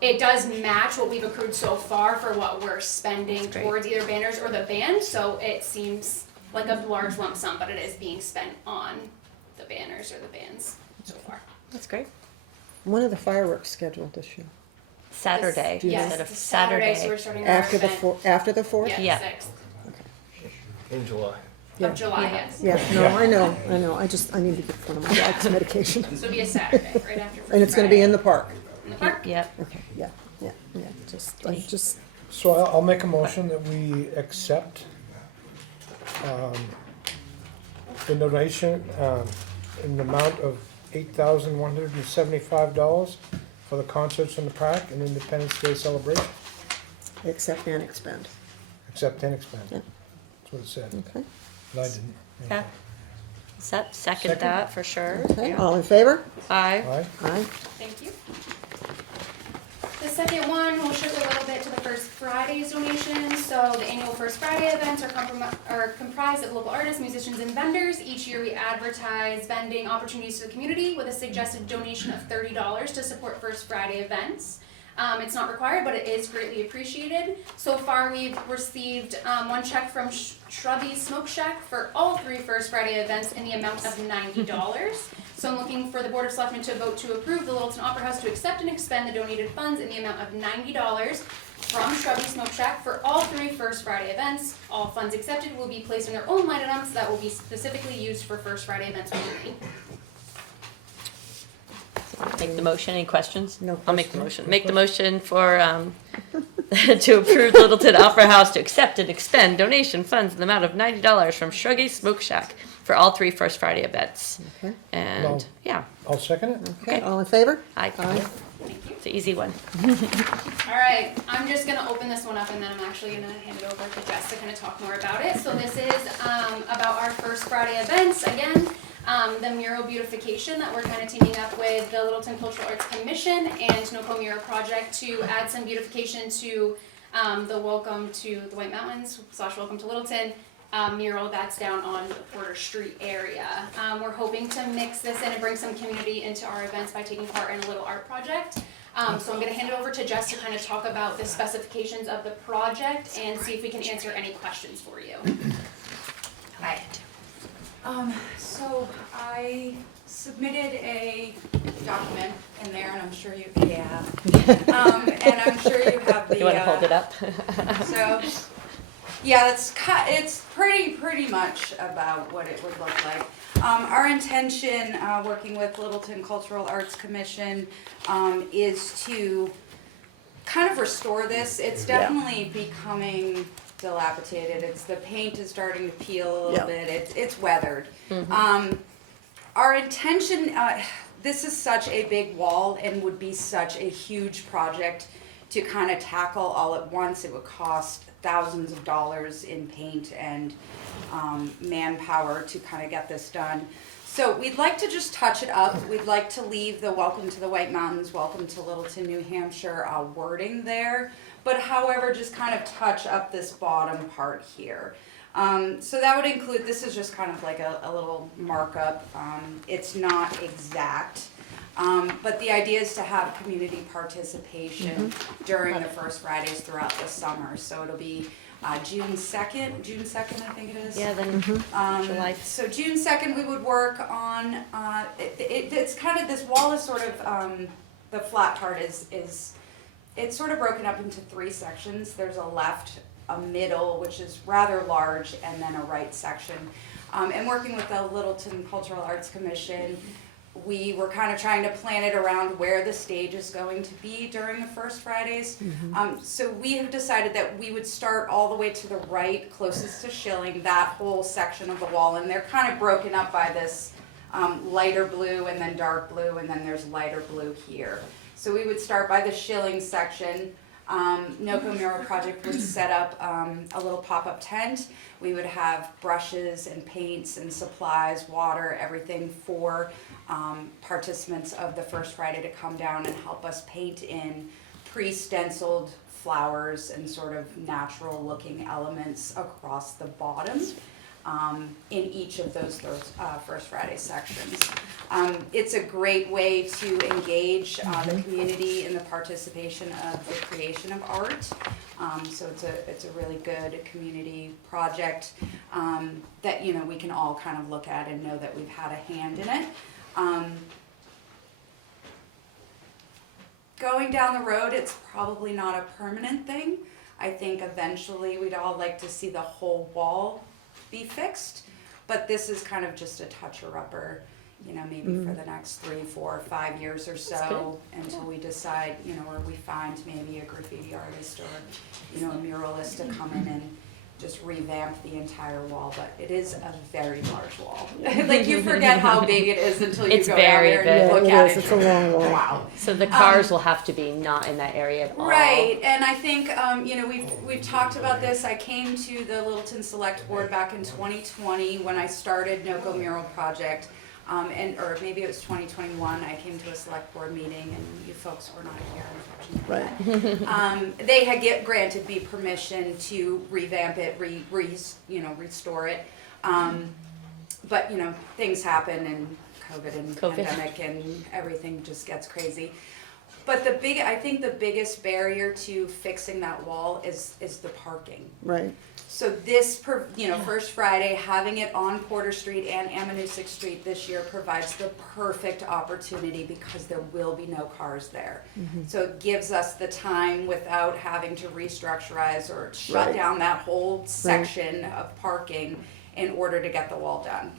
it does match what we've accrued so far for what we're spending towards either banners or the band. So it seems like a large lump sum, but it is being spent on the banners or the bands so far. That's great. When are the fireworks scheduled this year? Saturday Yes, instead of it's Saturday, so Saturday. we're starting our After the event. after the 4th? Yeah, Yeah. 6th. In July. Yeah. Of July, yes. Yeah, no, I know, I need to get one of my dog's medication. So it'll be a Saturday, right after First And it's gonna be in Friday. the park. In the park? Yep. Okay, yeah, just, So I'll make a motion that we accept the donation in the amount of $8,175 for the concerts in the park and Independence Day celebration. accept and expend, Accept and expend. Yeah. That's what it said, okay? but I didn't. Okay. Second Second. that for sure. Okay, Yeah. all in favor? Aye. Aye? Aye. Thank you. The second one will shift a little bit to the First Fridays donations. So the annual First Friday events are comprised of local artists, musicians, and vendors. Each year we advertise vending opportunities to the community with a suggested donation of $30 to support First Friday events. It's not required, but it is greatly appreciated. So far, we've received one check from Shrubby Smoke Shack for all 3 First Friday events in the amount of $90. So I'm looking for the Board of Selectmen to vote to approve the Littleton Opera House to accept and expend the donated funds in the amount of $90 from Shrubby Smoke Shack for all 3 First Friday events. All funds accepted will be placed in their own line items that will be specifically used for First Friday events only. Make the motion. Any questions? No I'll make the questions. motion. Make the motion for, to approve Littleton Opera House to accept and expend donation funds in the amount of $90 from Shruggy Smoke Shack for all 3 First Friday events. Okay, And, No. yeah, I'll second it. okay, all in favor? aye. Aye. Thank you. It's an easy one. All right, I'm just gonna open this one up and then I'm actually gonna hand it over to Jess to kind of talk more about it. So this is about our First Friday events. Again, the mural beautification that we're kind of teaming up with the Littleton Cultural Arts Commission and NOCO Mural Project to add some beautification to the Welcome to the White Mountains / Welcome to Littleton mural that's down on the Porter Street area. We're hoping to mix this in and bring some community into our events by taking part in a little art project. So I'm gonna hand it over to Jess to kind of talk about the specifications of the project and see if we can answer any questions for you. Hi. So I submitted a document in there, and I'm sure you, yeah. And I'm sure you have the. You wanna hold it up? So, yeah, it's pretty much about what it would look like. Our intention, working with Littleton Cultural Arts Commission, is to kind of restore this. It's definitely becoming dilapidated. The paint is starting to peel a little bit. It's weathered. Our intention, this is such a big wall and would be such a huge project to kind of tackle all at once. It would cost thousands of dollars in paint and manpower to kind of get this done. So we'd like to just touch it up. We'd like to leave the Welcome to the White Mountains, Welcome to Littleton, New Hampshire wording there, but however, just kind of touch up this bottom part here. So that would include, this is just kind of like a little markup. It's not exact, but the idea is to have community participation during the First Fridays throughout the summer. So it'll be June 2nd, I think it is. Yeah, then July. So June 2nd, we would work on, it's kind of, this wall is sort of, the flat part is it's sort of broken up into 3 sections. There's a left, a middle, which is rather large, and then a right section. And working with the Littleton Cultural Arts Commission, we were kind of trying to plan it around where the stage is going to be during the First Fridays. So we have decided that we would start all the way to the right, closest to Schilling, that whole section of the wall, and they're kind of broken up by this lighter blue and then dark blue, and then there's lighter blue here. So we would start by the Schilling section. NOCO Mural Project would set up a little pop-up tent. We would have brushes and paints and supplies, water, everything for participants of the First Friday to come down and help us paint in pre-stenciled flowers and sort of natural looking elements across the bottom in each of those First Friday sections. It's a great way to engage the community in the participation of the creation of art. So it's a really good community project that we can all kind of look at and know that we've had a hand in it. Going down the road, it's probably not a permanent thing. I think eventually we'd all like to see the whole wall be fixed. but this is kind of just a toucher-upper, you know, maybe for the next 3, 4, 5 years or so, until we decide, you know, or we find maybe a graffiti artist or, you know, a muralist to come in and just revamp the entire wall, but it is a very large wall. Like, you forget how big it is until you It's go down very there and big. you look Yeah, at it it. is. It's a long wall. Wow. So the cars will have to be not in that area at all. Right, and I think, you know, we've talked about this. I came to the Littleton Selectboard back in 2020 when I started NOCO Mural Project. Or maybe it was 2021, I came to a select board meeting and you folks were not here, unfortunately. Right. They had granted me permission to revamp it, restore it. But, you know, things happen and COVID and pandemic and everything just gets crazy. But I think the biggest barrier to fixing that wall is the parking. Right. So this, First Friday, having it on Porter Street and Ammonoosuc Street this year provides the perfect opportunity because there will be no cars there. So it gives us the time without having to restructurize or shut Right. down that whole section of parking in order to get the wall done.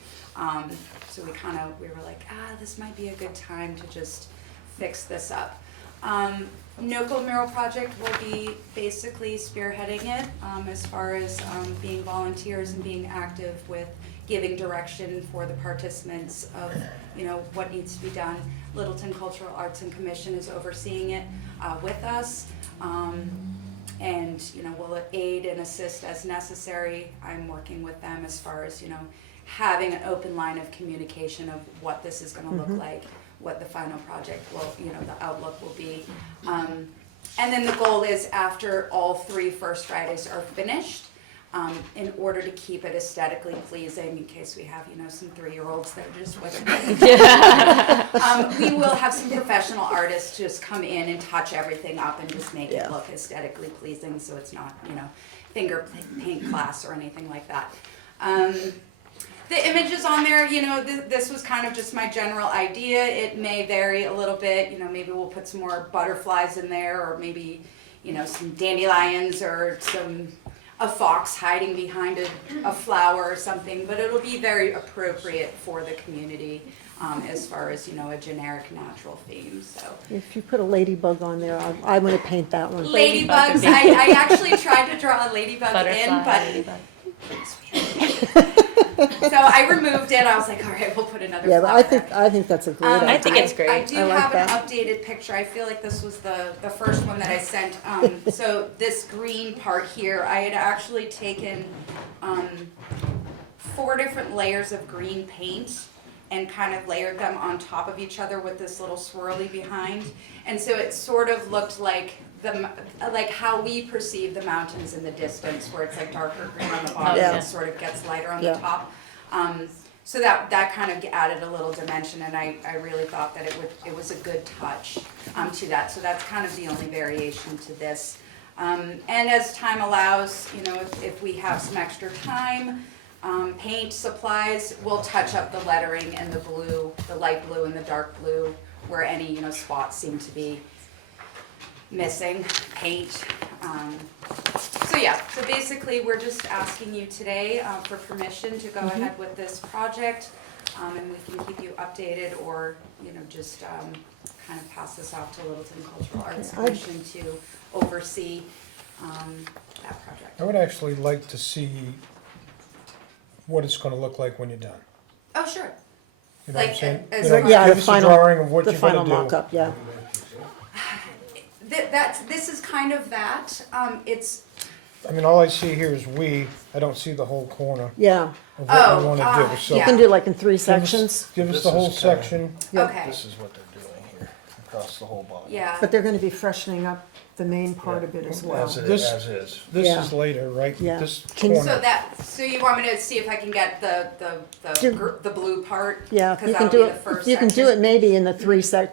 So we were like, this might be a good time to just fix this up. NOCO Mural Project will be basically spearheading it as far as being volunteers and being active with giving direction for the participants of, you know, what needs to be done. Littleton Cultural Arts and Commission is overseeing it with us. And, you know, will aid and assist as necessary. I'm working with them as far as, you know, having an open line of communication of what this is going to look like, what the final project will, you know, the outlook will be. And then the goal is after all 3 First Fridays are finished, in order to keep it aesthetically pleasing, in case we have, you know, some 3-year-olds that are just with it. We will have some professional artists just come in and touch everything up and just make it look aesthetically pleasing, so it's not, you know, finger paint class or anything like that. The images on there, you know, this was kind of just my general idea. It may vary a little bit, you know, maybe we'll put some more butterflies in there, or maybe, you know, some dandelions or a fox hiding behind a flower or something, but it'll be very appropriate for the community as far as, you know, a generic natural theme, so. If you put a ladybug on there, I want to paint that one. Ladybugs, I actually tried to draw a ladybug in, but. So I removed it. I was like, all right, we'll put another Yeah, flower but I think that's a great idea. I think it's great. I do I like have that. an updated picture. I feel like this was the first one that I sent. So this green part here, I had actually taken 4 different layers of green paint and kind of layered them on top of each other with this little swirly behind. And so it sort of looked like how we perceive the mountains in the distance, where it's like darker green on the bottom Yeah. and it sort of gets lighter on Yeah. the top. So that kind of added a little dimension, and I really thought that it was a good touch to that. So that's kind of the only variation to this. And as time allows, you know, if we have some extra time, paint supplies, we'll touch up the lettering and the blue, the light blue and the dark blue, where any, you know, spots seem to be missing paint. So yeah, so basically we're just asking you today for permission to go ahead with this project, and we can keep you updated, or, you know, just kind of pass this off to Littleton Cultural Arts Commission to oversee that project. I would actually like to see what it's gonna look like when you're done. Oh, sure. You know what I'm Like, saying? as You know, far- Yeah, give the us a final- drawing of what The you're gonna final do. mock-up, yeah. This is kind of that. It's I mean, all I see here is I don't see the whole corner Yeah. of what we wanna do, so. You can do like in 3 give us- sections, Give us This the whole is kinda- section. okay. This is what they're doing here, across the whole body. Yeah. but they're going to be freshening up the main part of it as well. As This- is. This Yeah. is later, right? Yeah. This Can- So corner. so you want me to see if I can get the blue part? Yeah, 'Cause you can that'll do be it, the first you can do section. it maybe in the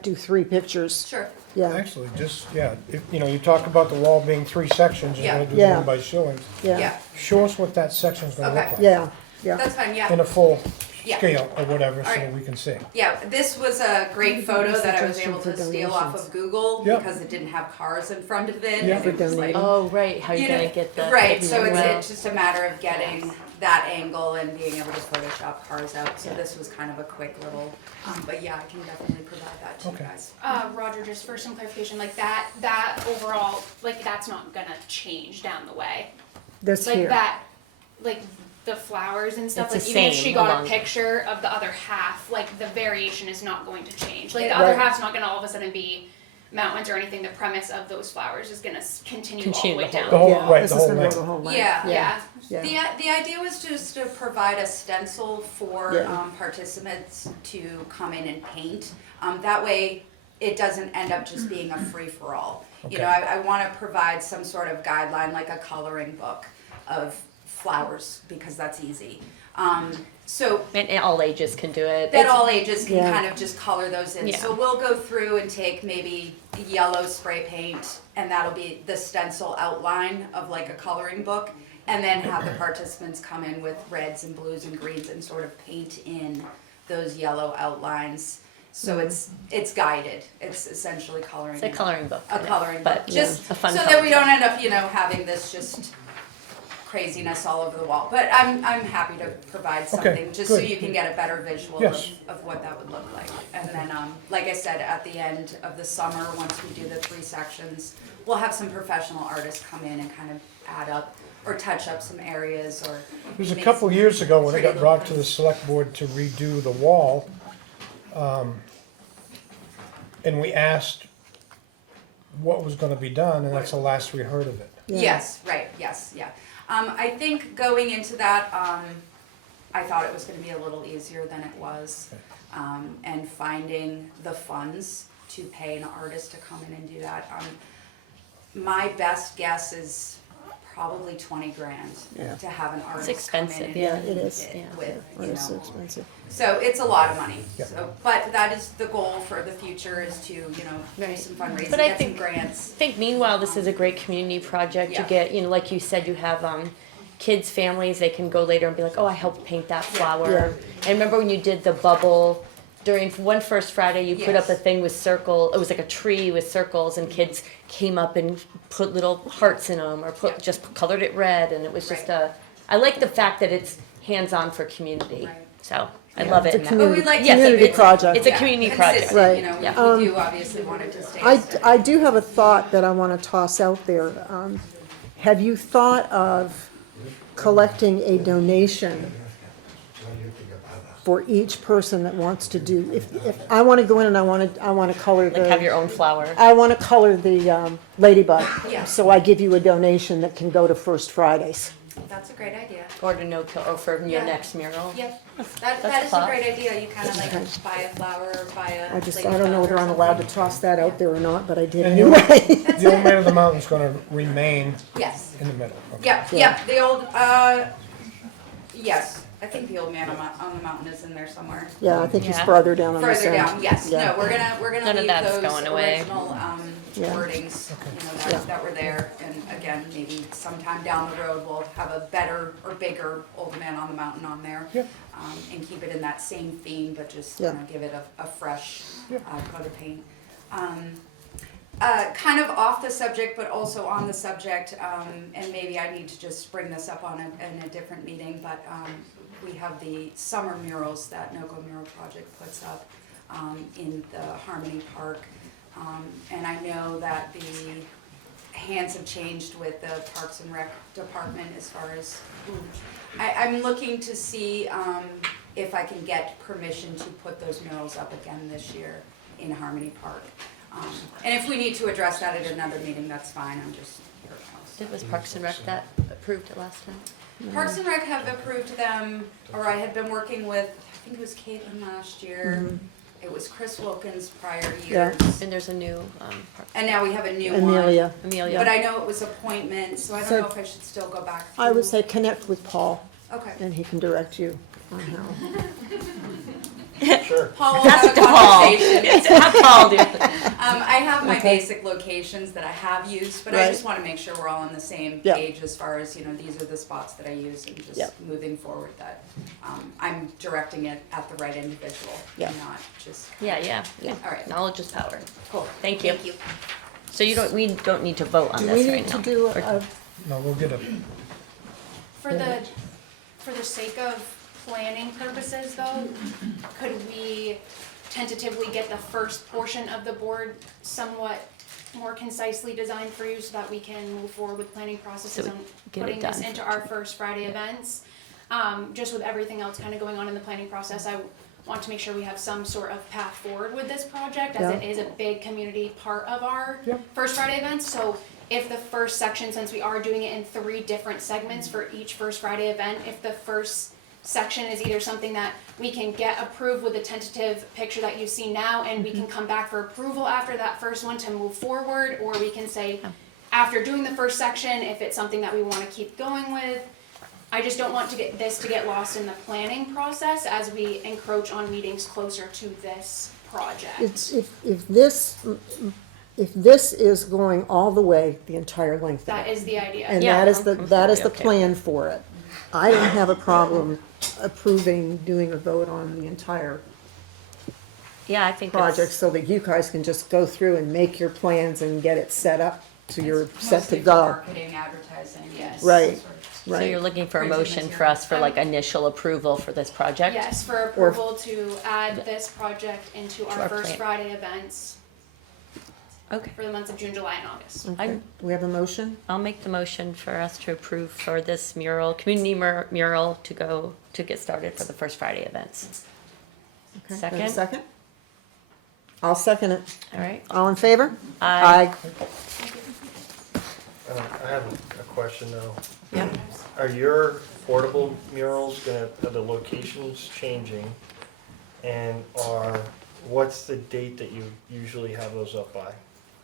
do 3 pictures, Sure. yeah, Actually, just, yeah, if, you know, you talk about the wall being 3 sections, you're Yeah. gonna do Yeah. one by showings. yeah, Yeah, Show us what that section's gonna look Okay. like. yeah, yeah. that's fine, yeah. In a full Yeah. scale or whatever, so Alright. we can see. Yeah, this was a great photo that I was Suggestion able for to steal off donations. of Google Yeah. because it didn't have cars in front of it. Yeah. And it was like, For Oh, right, how are you you know, gonna get the? right, so Wow. it's just a matter of getting that angle and being able to Photoshop cars out, so this was kind of a quick little, but yeah, I can definitely provide that to you Okay. guys. Roger, just for some clarification, like that overall, like that's not gonna change down the way. This Like here. that, like the flowers and stuff, It's like the even if same she got along- a picture of the other half, like the variation is not going to change. Like the Right. other half's not gonna all of a sudden be mountains or anything. The premise of those flowers is gonna continue all the Continue way the whole- down. The whole, Yeah, right, this the is whole gonna go length. the whole length. Yeah. Yeah. The idea was just to provide a stencil for Yeah. participants to come in and paint. That way, it doesn't end up just being a free-for-all. You know, Okay. I wanna provide some sort of guideline, like a coloring book of flowers, because that's easy. So And all ages can do it. that It's- all ages can Yeah. kind of just color those in. Yeah. So we'll go through and take maybe yellow spray paint, and that'll be the stencil outline of like a coloring book, and then have the participants come in with reds and blues and greens and sort of paint in those yellow outlines. So it's guided. It's essentially coloring. It's a in. coloring book. A coloring book, But just a fun so that coloring we don't end up, having this just craziness all over the wall. But I'm happy to provide something, just so good. you can get a better visual Yes. of what that would look like. And then, like I said, at the end of the summer, once we do the 3 sections, we'll have some professional artists come in and kind of add up or touch up some areas or. It was a make couple some years ago when it got pretty brought little to the select board to redo the wall. And we asked what was gonna be done, and that's the last we heard of it. Yeah. Yes, right, yes, yeah. I think going into that, I thought it was gonna be a little easier than it was. And finding the funds to pay an artist to come in and do that. My best guess is probably 20 grand Yeah. to have an artist expensive, come in and yeah, it is. paint Yeah. with, It is so expensive. So it's a lot of money. Yeah. So, but that is the goal for the future, is to, do Right. some fundraising, But I get some think- grants. I think meanwhile, this is a great community project. You Yeah. get, like you said, you have kids, families, they can go later and be like, oh, I helped paint that flower. Yeah. And remember when you did the bubble, during one first Friday, you put up a Yes. thing with it was like a tree with circles, and kids came up and put little hearts in them, or Yeah. just colored it red, and it was just Right. I like the fact that it's hands-on for community. Right. So I Yeah, love it's it. a in that But community- we'd like to Yes, keep community it- project. It's a yeah, community project. consistent, Right. You know, Yeah. we do obviously want it to stay. I, steady. I do have a thought that I want to toss out there. Have you thought of collecting a donation for each person that wants to do, if I want to go in and I want to color Like have the, your own flower. I want to color the ladybug. Yeah. So I give you a donation that can go to First Fridays. That's a great idea. Or to no kill, or for your Yeah. next mural. Yep, that That's is a thought. great idea. You kind of like buy a flower or buy a. I don't know whether I'm allowed to toss that out there or not, but I did And anyway. The old man of the mountain's gonna remain Yes, in the middle. Okay. yep, Yeah. yep, the old, yes, I think the old man on the mountain is in there somewhere. Yeah, I think he's Yeah. further down on this Further end. down, yes, Yeah. no, we're gonna None of leave that's those going away. original, Yeah. wordings, Yeah. that were there. And again, maybe sometime down the road, we'll have a better or bigger old man on the mountain on there. Yeah. And keep it in that same theme, but just, Yeah. give it a fresh, Yeah. coat of paint. Kind of off the subject, but also on the subject, and maybe I need to just bring this up in a different meeting, but, we have the summer murals that NOCO Mural Project puts up, in the Harmony Park. And I know that the hands have changed with the Parks and Rec Department as far as who, I'm looking to see, if I can get permission to put those murals up again this year in Harmony Park. And if we need to address that at another meeting, that's fine, I'm just here at It was Parks and Rec that approved it last time. Parks and Rec have approved them, or I had been working with, I think it was Caitlin last year. It was Chris Wilkins prior Yeah. years. And there's a new, And now we have a new one. Amelia, Amelia. But I know it was appointment, so I don't So- know if I should still go back. I would through. say connect with Paul, Okay. and he can direct you on how. Sure. Paul will have a Paul. conversation. Have Paul do it. I have my Okay. basic locations that I have used, but I Right. just wanna make sure we're all on the same Yeah. page as far as, these are the spots that I use and just Yeah. moving forward that, I'm directing it at the right individual Yeah. and not just. Yeah. All right. Knowledge is power. Cool. Thank you. Thank you. So we don't need to vote on Do this we right need to now. do Or- a, No, we'll get a, For the for the sake of planning purposes though, could we tentatively get the first portion of the board somewhat more concisely designed for you so that we can move forward with planning processes So we on get it putting this done into for our first Friday events? Just with everything else kind of going on in the planning process, I want to make sure we have some sort of path forward with this project, as it is a big community part of our First Friday events. So if the first section, since we are doing it in 3 different segments for each First Friday event, if the first section is either something that we can get approved with the tentative picture that you see now, and we can come back for approval after that first one to move forward, or we can say, after doing the first section, if it's something that we want to keep going with. I just don't want to get lost in the planning process as we encroach on meetings closer to this project. It's, if this is going all the way, the entire length of That it, is the idea. and Yeah, that is I'm the, that is the completely okay plan for it, I don't have a problem approving doing a vote on the entire Yeah, I think project it's, so that you guys can just go through and make your plans and get it set up so you're It's set to mostly for go. marketing, advertising, yes. Right. sort of. so Right. you're looking for a Printed motion for us for like initial approval for this project? Yes, for approval to add this project into To our our First plan. Friday events Okay. for the months of June, July, and August. Okay, we have a motion? I'll make the motion for us to approve for this mural, community mural to get started for the First Friday events. Okay, do I have a Second? Second? I'll second it. All right? All in favor? Aye. I have a question though. Yeah. Are your portable murals are the locations changing? And what's the date that you usually have those up by?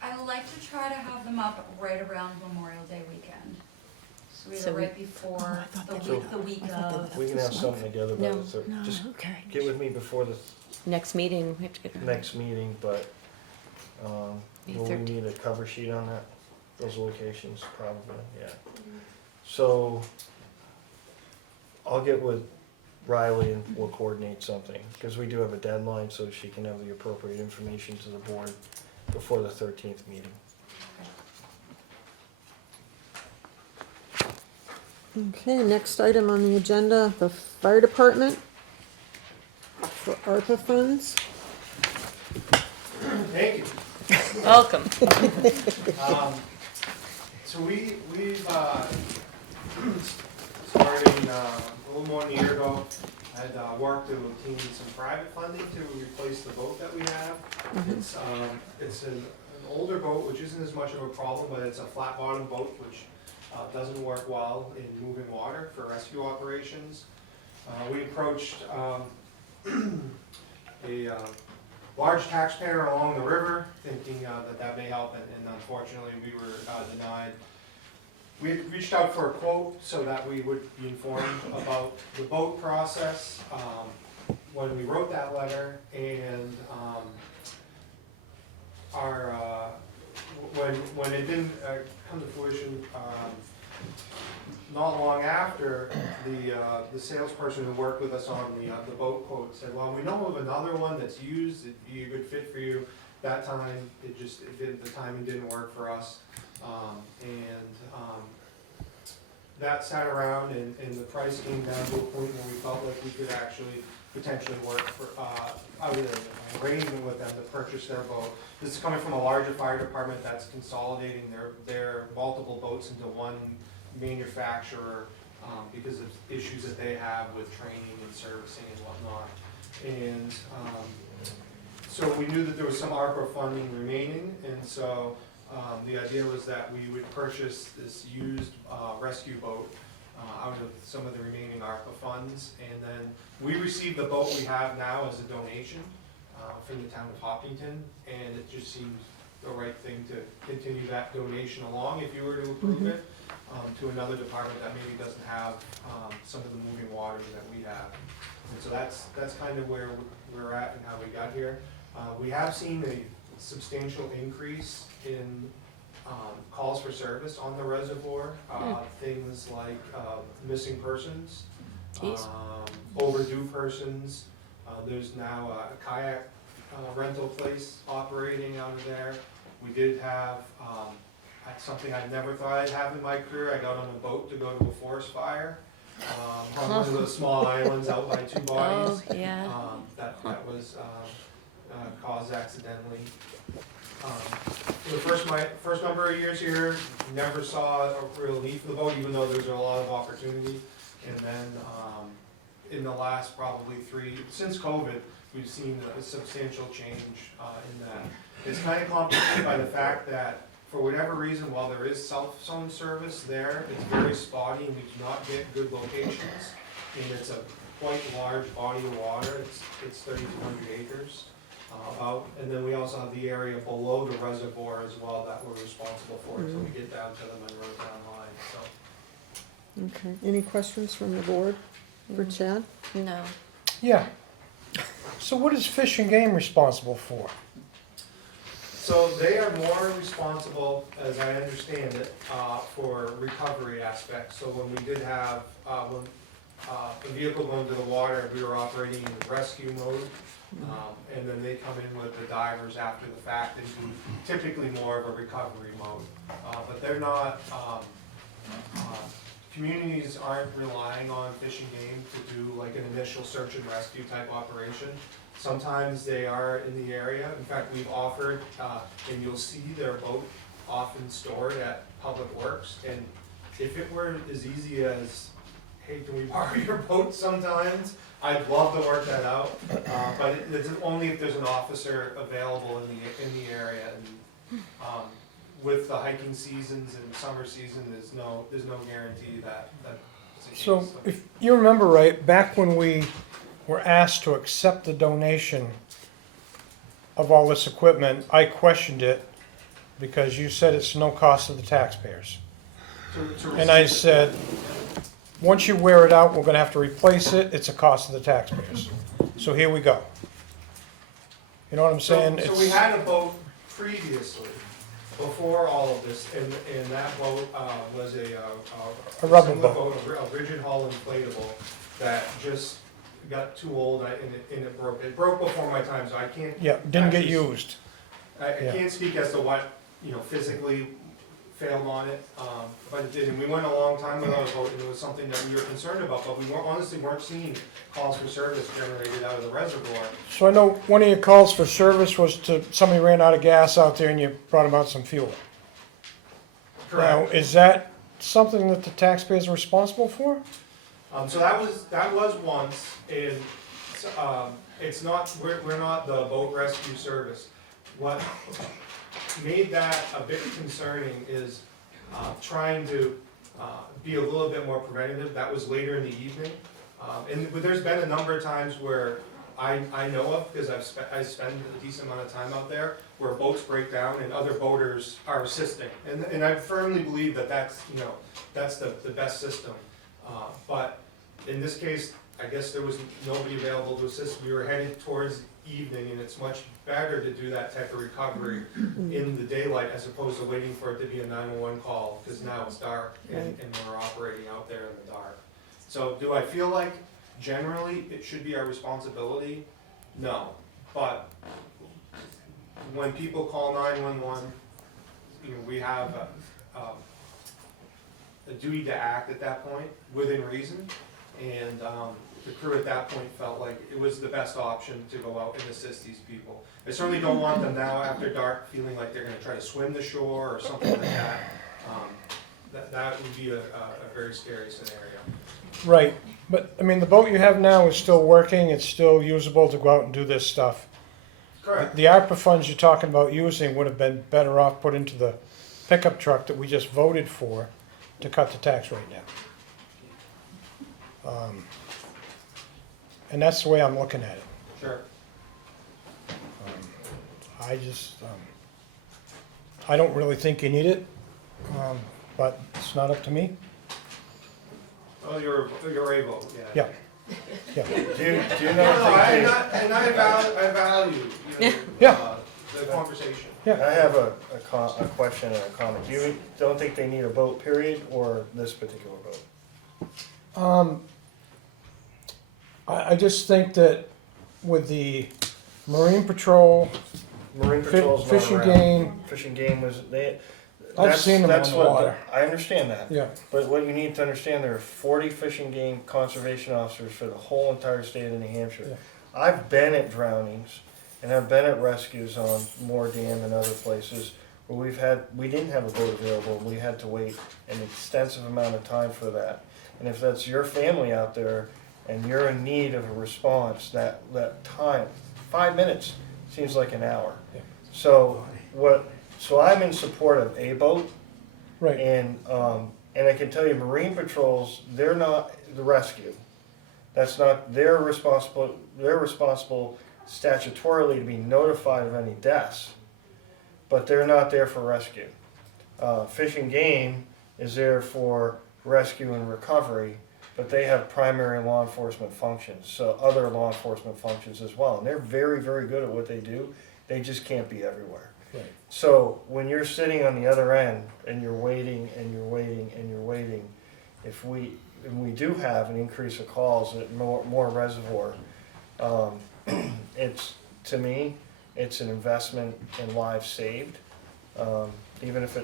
I like to try to have them up right around Memorial Day weekend. So So either we- right before thought the they week, were- the week of. We can have something together by No. the third, just okay. get with me before the Next meeting, we have to get. next meeting, but, May will we 13th. need a cover sheet on that? Those locations, probably, yeah. So, I'll get with Riley and we'll coordinate something, because we do have a deadline, so she can have the appropriate information to the board before the 13th meeting. Okay, next item on the agenda, the fire department for ARPA funds. Thank you. Welcome. So we've starting a little more than a year ago, I had worked to obtain some private funding to replace the boat that we have. It's an older boat, which isn't as much of a problem, but it's a flat bottom boat, which doesn't work well in moving water for rescue operations. We approached a large taxpayer along the river, thinking that may help, and unfortunately we were denied. We had reached out for a quote so that we would be informed about the boat process when we wrote that letter, and when it didn't come to fruition, not long after, the salesperson who worked with us on the boat quote said, well, we know of another one that's used, it'd be a good fit for you. That time, the timing didn't work for us. That sat around and the price came down to a point where we felt like we could actually potentially work for, out of an arrangement with them to purchase their boat. This is coming from a larger fire department that's consolidating their multiple boats into one manufacturer because of issues that they have with training and servicing and whatnot. And so we knew that there was some ARPA funding remaining, and so the idea was that we would purchase this used rescue boat out of some of the remaining ARPA funds, and then we received the boat we have now as a donation from the town of Hopkinton, and it just seems the right thing to continue that donation along if you were to approve it to another department that maybe doesn't have some of the moving waters that we have. And so that's kind of where we're at and how we got here. We have seen a substantial increase in calls for service on the reservoir. Things like missing persons, overdue persons. There's now a kayak rental place operating out of there. We did have something I never thought I'd have in my career. I got on a boat to go to a forest fire, on one of those small islands out by Two Bodies. Oh, yeah. That was caused accidentally. For the first number of years here, never saw a real need for the boat, even though there's a lot of opportunity. And then in the last probably since COVID, we've seen a substantial change in that. It's kind of complicated by the fact that for whatever reason, while there is cell phone service there, it's very spotty and we do not get good locations. And it's a quite large body of water. It's 3,200 acres. And then we also have the area below the reservoir as well that we're responsible for until we get down to the Monroe Town line. So. Okay, any questions from the board for Chad? No. Yeah. So what is Fish and Game responsible for? So they are more responsible, as I understand it, for recovery aspects. So when we did have, the vehicle going to the water, we were operating in rescue mode. And then they come in with the divers after the fact and do typically more of a recovery mode. But they're not, communities aren't relying on Fish and Game to do like an initial search and rescue type operation. Sometimes they are in the area. In fact, we've offered, and you'll see their boat often stored at Public Works. And if it were as easy as, hey, can we borrow your boat sometimes? I'd love to work that out, but it's only if there's an officer available in the area. And with the hiking seasons and summer season, there's no guarantee that it's a case. So if you remember right, back when we were asked to accept the donation of all this equipment, I questioned it because you said it's no cost to the taxpayers. And I said, once you wear it out, we're gonna have to replace it, it's a cost to the taxpayers. So here we go. You know what I'm saying? So we had a boat previously, before all of this, and that boat was a rubber similar boat. a rigid hull inflatable that just got too old and it broke. It broke before my time, so I can't. Yeah, didn't get actually- used. I Yeah. can't speak as to what, physically failed on it, but it did. And we went a long time without a boat, and it was something that we were concerned about, but we honestly weren't seeing calls for service generated out of the reservoir. So I know one of your calls for service was to, somebody ran out of gas out there and you brought them out some fuel. Now, Correct. is that something that the taxpayers are responsible for? So that was once, and it's not, we're not the boat rescue service. What made that a bit concerning is trying to be a little bit more preventative. That was later in the evening. But there's been a number of times where I know of, because I spend a decent amount of time out there, where boats break down and other boaters are assisting. And I firmly believe that that's the best system. But in this case, I guess there was nobody available to assist. We were headed towards evening, and it's much better to do that type of recovery in the daylight as opposed to waiting for it to be a 911 call, because now it's dark and we're operating out there in the dark. So do I feel like generally it should be our responsibility? No. But when people call 911, we have a duty to act at that point within reason. And the crew at that point felt like it was the best option to go out and assist these people. I certainly don't want them now after dark feeling like they're gonna try to swim the shore or something like that. That would be a very scary scenario. Right, but I mean, the boat you have now is still working, it's still usable to go out and do this stuff. Correct. The ARPA funds you're talking about using would have been better off put into the pickup truck that we just voted for to cut the tax rate down. And that's the way I'm looking at it. Sure. I don't really think you need it, but it's not up to me. Oh, you're able, yeah. Yeah, Do you No, know? I value, Yeah. the conversation. I have a question and a comment. You don't think they need a boat, period, or this particular boat? I just think that with the Marine Patrol, Marine Patrol's not Fish and around. Game, Fish and Game was, I've seen them on that's the what water. I understand that. Yeah, But what you need to understand, there are 40 fish and game conservation officers for the whole entire state of New Hampshire. Yeah. I've been at drownings, and I've been at rescues on Moore Dam and other places where we didn't have a boat available, and we had to wait an extensive amount of time for that. And if that's your family out there, and you're in need of a response, that time, 5 minutes, seems like an hour. Yeah. So I'm in support of a boat. right. And I can tell you, Marine patrols, they're not the rescue. That's not, they're responsible statutorily to be notified of any deaths, but they're not there for rescue. Fish and Game is there for rescue and recovery, but they have primary law enforcement functions, so other law enforcement functions as well. And they're very, very good at what they do. They just can't be everywhere. Right. So when you're sitting on the other end and you're waiting and you're waiting and you're waiting, if we do have an increase of calls at more reservoir, it's, to me, it's an investment in lives saved. Even if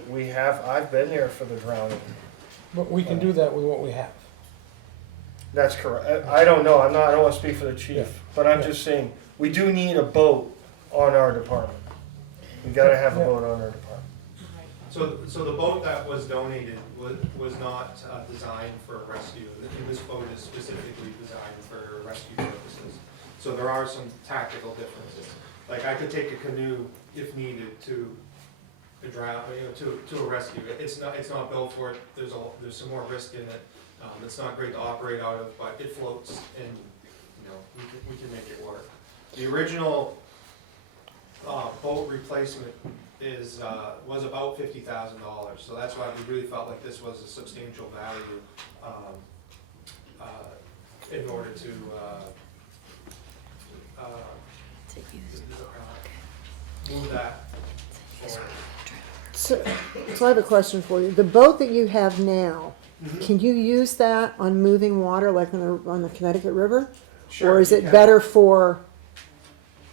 I've been there for the drowning. But we can do that with what we have. That's correct. I don't know. I don't want to speak for the chief, Yeah. but I'm Yeah. just saying, we do need a boat on our department. We gotta have a Yeah. boat on our department. So the boat that was donated was not designed for rescue. This boat is specifically designed for rescue purposes. So there are some tactical differences. Like I could take a canoe if needed to drown, to a rescue. It's not built for it. There's some more risk in it. It's not great to operate out of, but it floats and we can make it work. The original boat replacement was about $50,000, so that's why we really felt like this was a substantial value in order to move that forward. So I have a question for you. The boat that you have now, can you use that on moving water like on the Connecticut River? Sure, Or is you it can. better for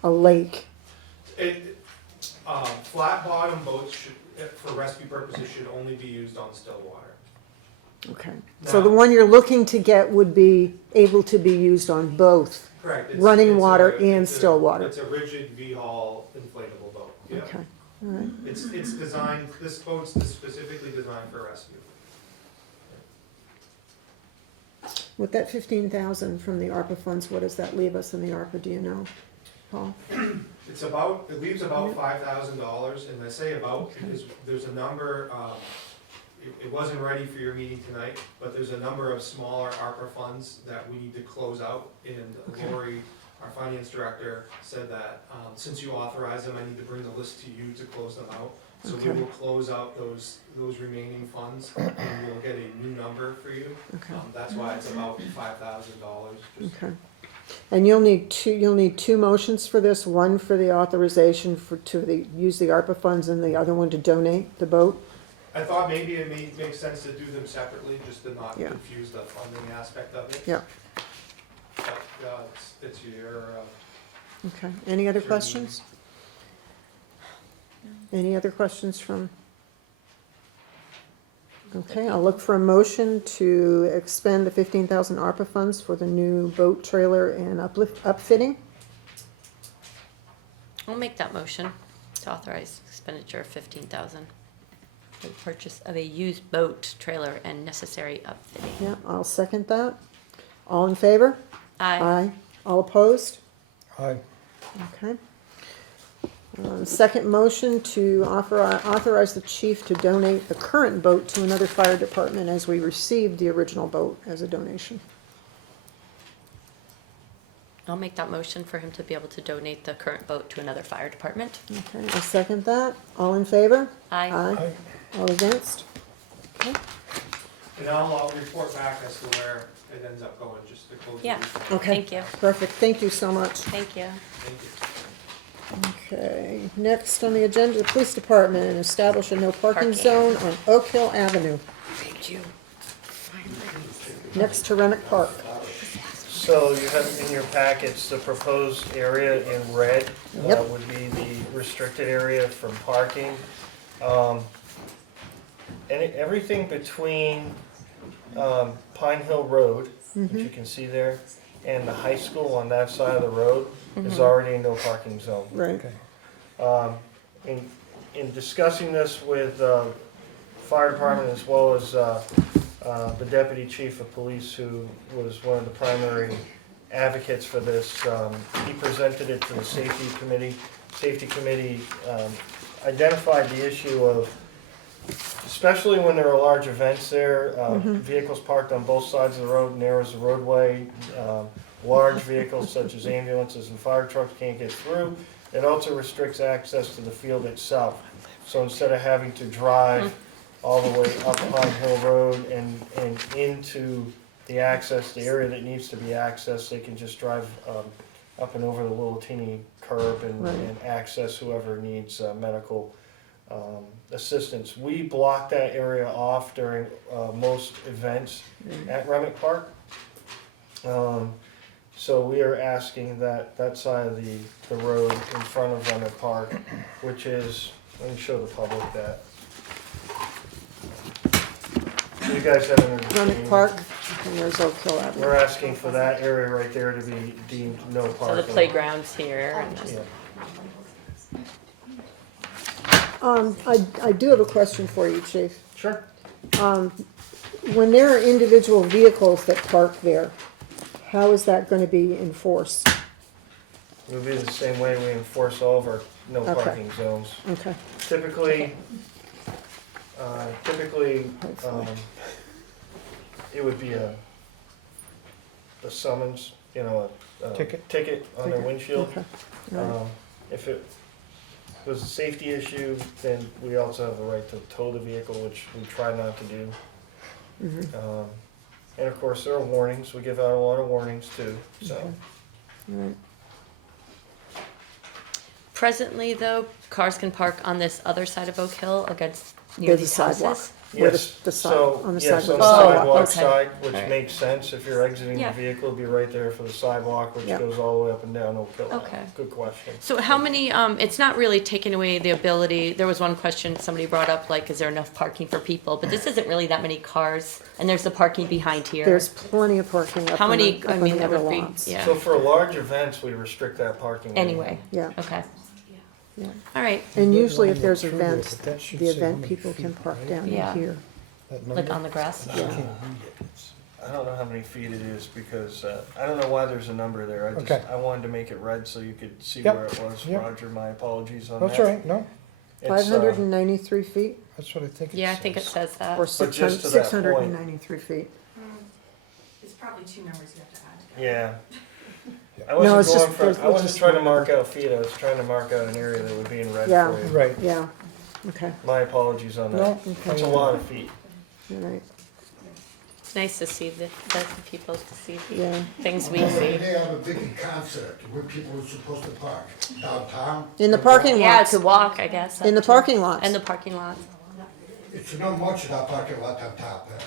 a lake? Flat bottom boats for rescue purposes should only be used on still water. Okay. So the Now- one you're looking to get would be able to be used on both? Correct. Running water and still water. It's a rigid V-hull inflatable boat. Yeah. Okay, all right. It's designed, this boat's specifically designed for rescue. With that 15,000 from the ARPA funds, what does that leave us in the ARPA, do you know, Paul? It leaves about $5,000, and I say about because there's a number, it wasn't ready for your meeting tonight, but there's a number of smaller ARPA funds that we need to close out, and Lori, our finance director, said that, since you authorize them, I need to bring the list to you to close them out. So we Okay. will close out those remaining funds, and we'll get a new number for you. Okay. That's why it's about $5,000. Okay. And you'll need two motions for this, one for the authorization to use the ARPA funds and the other one to donate the boat? I thought maybe it makes sense to do them separately, just to not Yeah. confuse the funding aspect of it. Yeah. But, it's your, Okay, any other questions? Any other questions from? Okay, I'll look for a motion to expend the 15,000 ARPA funds for the new boat trailer and upfitting. I'll make that motion to authorize expenditure of 15,000 for the purchase of a used boat, trailer, and necessary upfitting. Yeah, I'll second that. All in favor? Aye. All opposed? Aye. Okay. Second motion to authorize the chief to donate the current boat to another fire department as we received the original boat as a donation. I'll make that motion for him to be able to donate the current boat to another fire department. Okay, I'll second that. All in favor? Aye. Aye. All against? Okay. and I'll report back as to where it ends up going, just to close the Yeah. loop. Okay. Thank you. Perfect, thank you so much. Thank you. Thank you. Okay, next on the agenda, the police department, establish a no parking Parking. zone on Oak Hill Avenue, Thank you. next to Rennick Park. So you have in your packets, the proposed area in red Yep. would be the restricted area from parking. everything between Pine Hill Road, which you can see there, and the high school on that side of the road is already a no parking zone. Right. Okay. In discussing this with fire department as well as the deputy chief of police, who was one of the primary advocates for this, he presented it to the safety committee. Safety committee identified the issue of, especially when there are large events there, vehicles parked on both sides of the road narrows the roadway. Large vehicles such as ambulances and fire trucks can't get through. It also restricts access to the field itself. So instead of having to drive all the way up Pine Hill Road and into the area that needs to be accessed, they can just drive up and over the little teeny curb and access whoever needs medical assistance. We block that area off during most events at Remick Park. So we are asking that side of the road in front of Remick Park, which is, let me show the public that. So you guys have an Remick understanding. Park, and there's Oak Hill Avenue. We're asking for that area right there to be deemed no So parking. the playground's here. And then- Yeah. I do have a question for you, Chief. Sure. When there are individual vehicles that park there, how is that gonna be enforced? It would be the same way we enforce all of our no Okay. parking zones. Okay, Typically, it would be a summons, a ticket on their windshield. okay. All right. If it was a safety issue, then we also have the right to tow the vehicle, which we try not to do. And of course, there are warnings. We give out a lot of warnings too, so. Okay. All right. Presently, though, cars can park on this other side of Oak Hill against near There's a these sidewalk. houses. Where Yes, the side, so, on the yes, side on where the the sidewalk. sidewalk okay. side, which Alright. makes sense. If you're exiting the Yeah. vehicle, it'll be right there for the sidewalk, which Yeah. goes all the way up and down Oak Hill. Okay. Good question. So how many, it's not really taking away the ability, there was one question somebody brought up, like, is there enough parking for people? But this isn't really that many cars, and there's the parking behind here. There's plenty of parking up How on many, the, I up on mean, the that other would be, lots. yeah, So for large events, we restrict that parking. anyway, Yeah, okay. yeah. All right, And usually if One there's more trigger, events, but that should the say event how many people feet, can park right? down in Yeah. here. That like number? on the grass? I can't read it. It's- I don't know how many feet it is because I don't know why there's a number there. Okay. I wanted to make it red so you could see Yep. where it was. Yep. Roger, my apologies on that. That's all right, no, It's, 593 feet that's what I think it Yeah, I think it says. says that. or just to that 693 feet. It's probably two numbers you have to add. Yeah. I No, wasn't it's going just- for, there's- I it's wasn't just- trying to mark out feet. I was trying to mark out an area that would be in red Yeah. for you. Right. Yeah, okay, My apologies on that. No, It's a lot of feet. all right, It's nice to see the people to see yeah. things we Well, see. They have a big concert where people are supposed to park downtown. In the parking Yeah, lots, to walk, I guess. in the parking lots. And the parking lot. It's not much that parking lot on top there.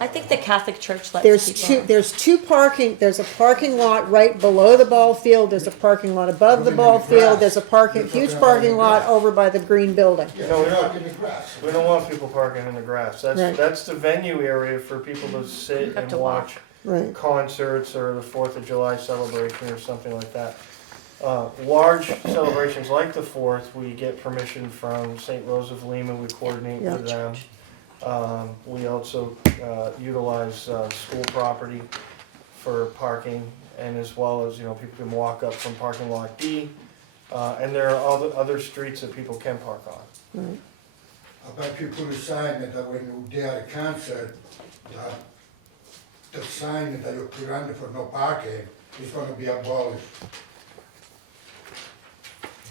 I think the Catholic Church lets people. There's two parking, there's a parking lot right below the ball field, there's a parking lot above the ball field, there's a huge parking lot over by the green building. Yeah, No, we they don't- park in the grass. We don't want people parking in the grass. Right. That's the venue area for people to sit Have and to walk. watch Right, concerts or the 4th of July celebration or something like that. Large celebrations like the 4th, we get permission from St. Rose of Lima, we coordinate Yeah. with them. We also utilize school property for parking, and as well as, people can walk up from parking lot D. And there are other streets that people can park on. right. I bet you put a sign that when they are at a concert, the sign that you put on for no parking is gonna be abolished.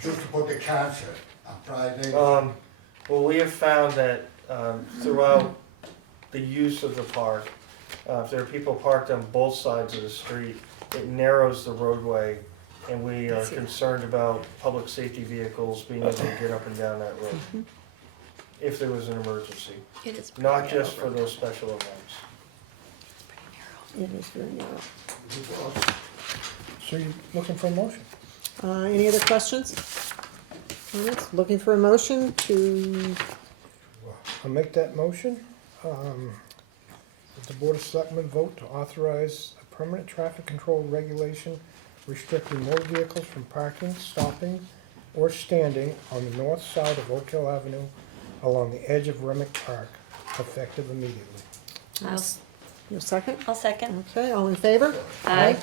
Just to put the concert on Friday. Well, we have found that throughout the use of the park, if there are people parked on both sides of the street, it narrows the roadway, and we are concerned about public safety vehicles being able to get up and down that road if there was an emergency, It is pretty not narrow. just for those special events. It is very narrow. So you're looking for a motion? Any other questions? Comments? Looking for a motion to I'll make that motion. That the Board of Selectmen vote to authorize a permanent traffic control regulation restricting motor vehicles from parking, stopping, or standing on the north side of Oak Hill Avenue along the edge of Remick Park, effective immediately. Your second? I'll second. Okay, all in favor? Aye.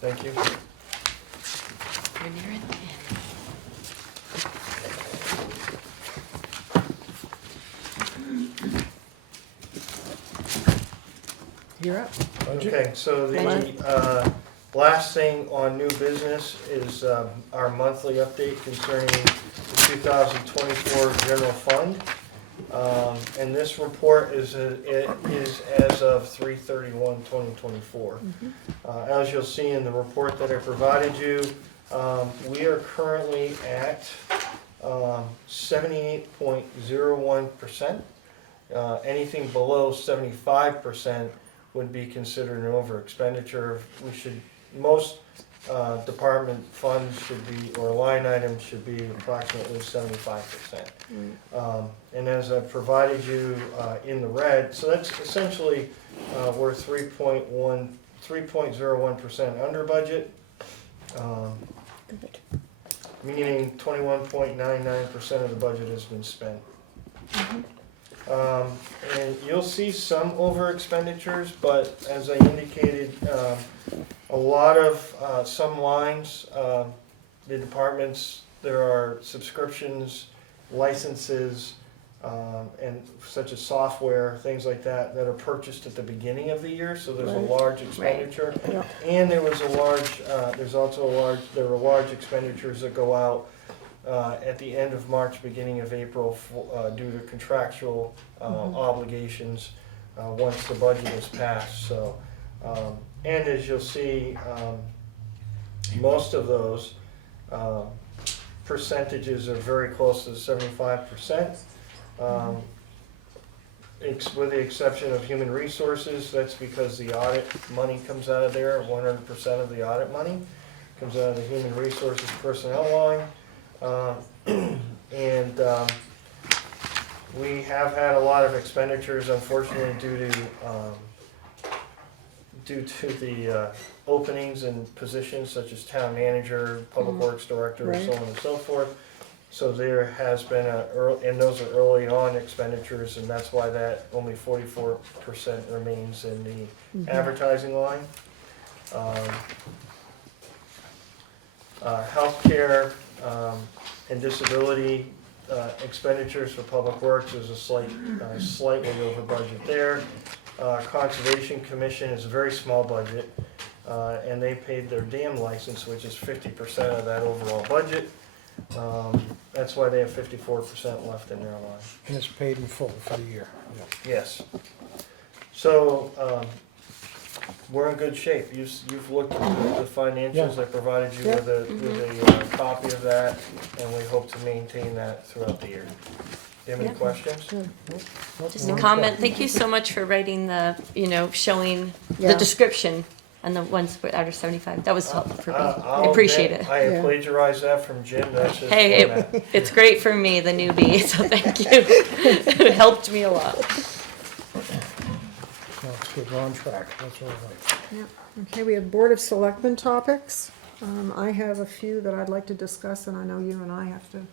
Thank you. You're near it. You're up. Budget? Okay, so the last thing on new business is our monthly update concerning the 2024 general fund. And this report is as of 3/31/2024. As you'll see in the report that I provided you, we are currently at 78.01%. Anything below 75% would be considered an over expenditure. Most department funds should be, or line items should be approximately 75%. And as I provided you in the red, so that's essentially, we're 3.01% under budget, meaning 21.99% of the budget has been spent. And you'll see some over expenditures, but as I indicated, a lot of some lines, the departments, there are subscriptions, licenses, and such as software, things like that, that are purchased at the beginning of the year, so there's a large expenditure. Yeah. And there was a large, there were large expenditures that go out at the end of March, beginning of April, due to contractual obligations once the budget is passed. So, and as you'll see, most of those percentages are very close to 75%. With the exception of human resources, that's because the audit money comes out of there. 100% of the audit money comes out of the human resources personnel line. And we have had a lot of expenditures, unfortunately, due to the openings and positions such as town manager, public works director, and so on and so forth. So there has been and those are early on expenditures, and that's why that only 44% remains in the advertising line. Healthcare and disability expenditures for public works is a slightly over budget there. Conservation Commission is a very small budget, and they paid their dam license, which is 50% of that overall budget. That's why they have 54% left in their line. And it's paid in full for the year. Yes. So, we're in good shape. You've looked at the financials. I provided you with a copy of that, and we hope to maintain that throughout the year. Do you have any questions? Just a comment, thank you so much for writing the, showing the Yeah. description and the ones under 75. That was helpful for me. I'll I appreciate admit, it. I plagiarized that from Jim. That's his Hey, format. it's great for me, the newbie, so thank you. It helped me a lot. No, it's good, we're on track, that's what I like. Yeah. Okay, we have Board of Selectmen topics. I have a few that I'd like to discuss, and I know you and I have to,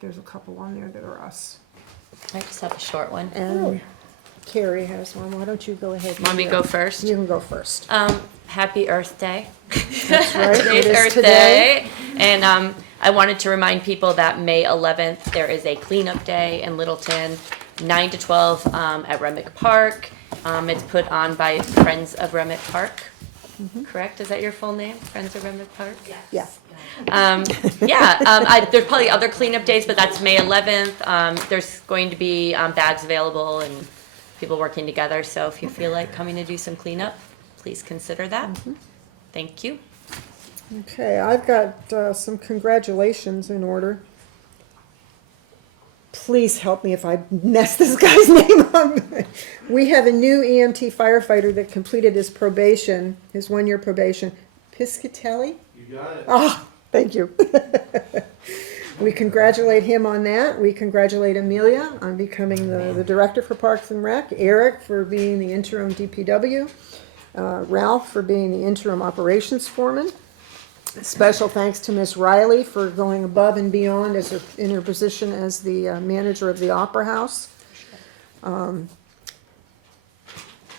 there's a couple on there that are us. I just have a short one. And Carrie has one. Why don't you go ahead? Want me to go first? You can go first. Happy Earth Day. That's right. Today's It is Earth today. Day. And I wanted to remind people that May 11th, there is a cleanup day in Littleton, 9 to 12 at Remick Park. It's put on by Friends of Remick Park. Correct? Is that your full name? Friends of Remick Park? Yeah. There's probably other cleanup days, but that's May 11th. There's going to be bags available and people working together. So if you feel like coming to do some cleanup, please consider that. Thank you. Okay, I've got some congratulations in order. Please help me if I mess this guy's name up. We have a new EMT firefighter that completed his probation, his 1-year probation. Piscatelli? You got it. Oh, thank you. we congratulate him on that. We congratulate Amelia on becoming the director for Parks and Rec, Eric for being the interim DPW, Ralph for being the interim operations foreman. Special thanks to Miss Riley for going above and beyond in her position as the manager of the Opera House.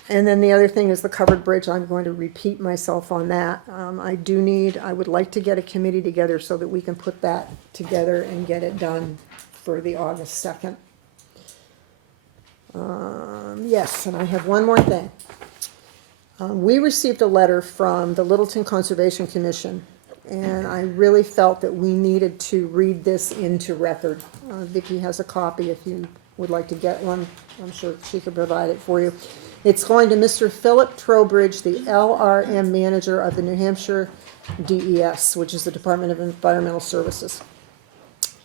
And then the other thing is the covered bridge. I'm going to repeat myself on that. I would like to get a committee together so that we can put that together and get it done for the August 2nd. Yes, and I have one more thing. We received a letter from the Littleton Conservation Commission, and I really felt that we needed to read this into record. Vicki has a copy if you would like to get one. I'm sure she could provide it for you. It's going to Mr. Philip Trowbridge, the LRM manager of the New Hampshire DES, which is the Department of Environmental Services.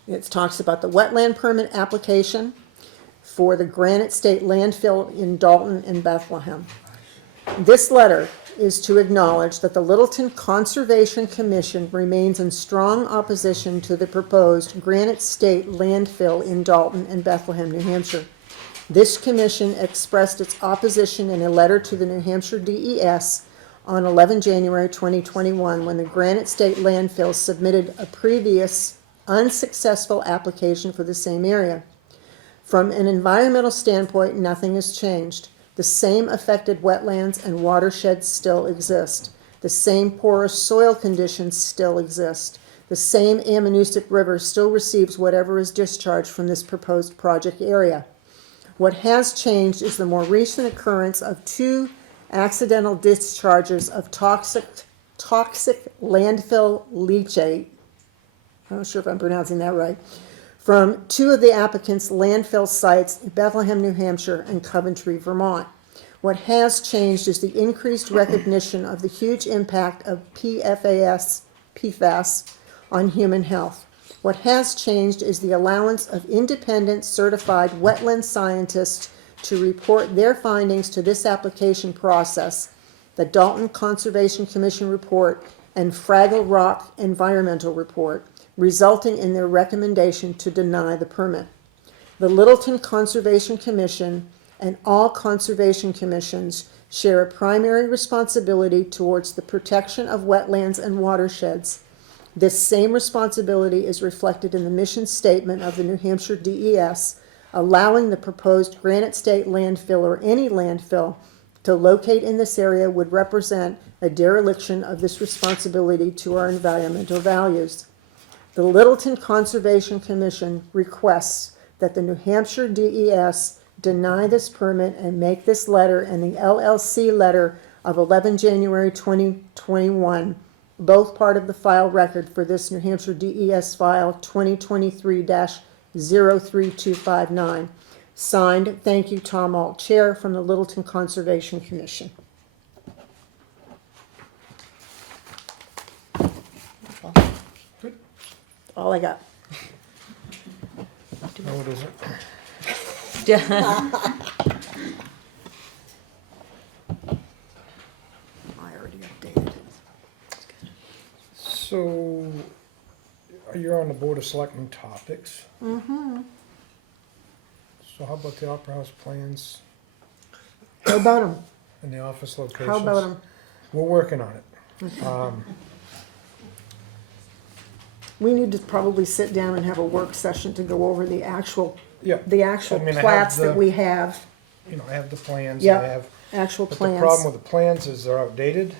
It talks about the wetland permit application for the Granite State landfill in Dalton and Bethlehem. This letter is to acknowledge that the Littleton Conservation Commission remains in strong opposition to the proposed Granite State landfill in Dalton and Bethlehem, New Hampshire. This commission expressed its opposition in a letter to the New Hampshire DES on 11 January 2021 when the Granite State landfill submitted a previous unsuccessful application for the same area. From an environmental standpoint, nothing has changed. The same affected wetlands and watersheds still exist. The same porous soil conditions still exist. The same Ammonoosuc River still receives whatever is discharged from this proposed project area. What has changed is the more recent occurrence of 2 accidental discharges of toxic landfill leachate. I'm not sure if I'm pronouncing that right. From 2 of the applicants' landfill sites in Bethlehem, New Hampshire and Coventry, Vermont. What has changed is the increased recognition of the huge impact of PFAS on human health. What has changed is the allowance of independent certified wetland scientists to report their findings to this application process, the Dalton Conservation Commission report, and Fraggle Rock environmental report, resulting in their recommendation to deny the permit. The Littleton Conservation Commission and all conservation commissions share a primary responsibility towards the protection of wetlands and watersheds. This same responsibility is reflected in the mission statement of the New Hampshire DES, allowing the proposed Granite State landfill or any landfill to locate in this area would represent a dereliction of this responsibility to our environmental values. The Littleton Conservation Commission requests that the New Hampshire DES deny this permit and make this letter and the LLC letter of 11 January 2021 both part of the file record for this New Hampshire DES file 2023-03259. Signed, thank you, Tom Alt, Chair from the Littleton Conservation Commission. Good. All I got. No, it isn't. I already updated. So, you're on the Board of Selectmen topics. Mm-hmm. So how about the Opera House plans How about them? and the office locations? How about them? We're working on it. We need to probably sit down and have a work session to go over the actual Yeah, actual I mean, I have plats that the- we have, you know, I have the plans, I Yeah. have, actual but plans. the problem with the plans is they're outdated.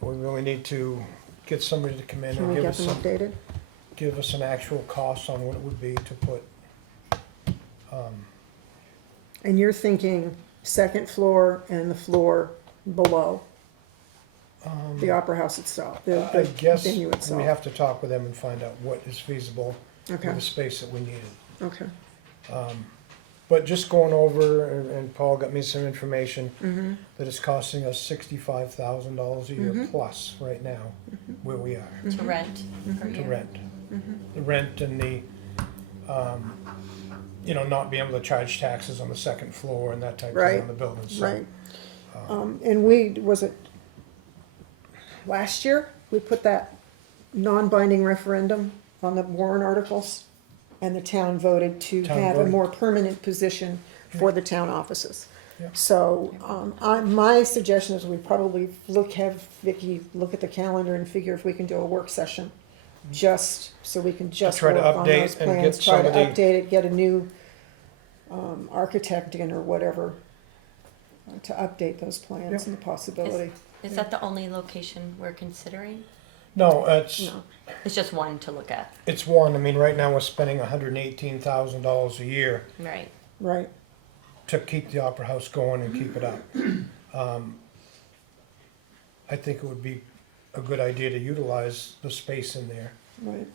We really need to get somebody to come in Can and we give get us them some, updated? give us an actual cost on what it would be to put, And you're thinking second floor and the floor below the Opera House itself, I the guess venue we itself? have to talk with them and find out what is feasible Okay, with the space that we needed. okay. But just going over, and Paul got me some information, Mm-hmm, that it's costing us $65,000 a year Mhm. plus right now, where we are, To rent per to year. rent. mm-hmm. The rent and the, you know, not being able to charge taxes on the second floor and that type of Right, thing on the building, so. Right. And was it last year, we put that non-binding referendum on the warrant articles, and the town voted to Town have a voted. more permanent position for the town offices. Yeah. So, my suggestion is we probably have Vicky look at the calendar and figure if we can do a work session, just, so we can just try work to on those update and plans, get try some to of the- update it, get a new, architect in or whatever, to update those plans and the possibility. Is that the only location we're considering? No, it's, No, It's just one to look at, it's one, I mean, right now we're spending $118,000 a year right? right, to keep the Opera House going and keep it up. I think it would be a good idea to utilize the space in there. right.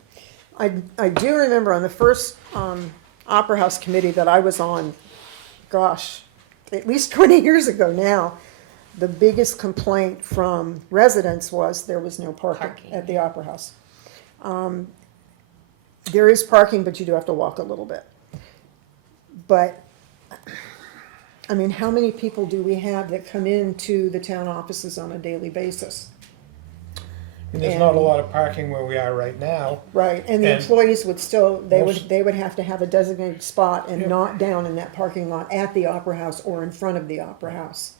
I do remember on the first, Opera House committee that I was on, gosh, at least 20 years ago now, the biggest complaint from residents was there was no parking Parking. at the Opera House. There is parking, but you do have to walk a little bit. But, I mean, how many people do we have that come into the town offices on a daily basis? And there's not a And- lot of parking where we are right now. Right, and the And employees would still, most- they would have to have a designated spot and Yeah. not down in that parking lot at the Opera House or in front of the Opera House.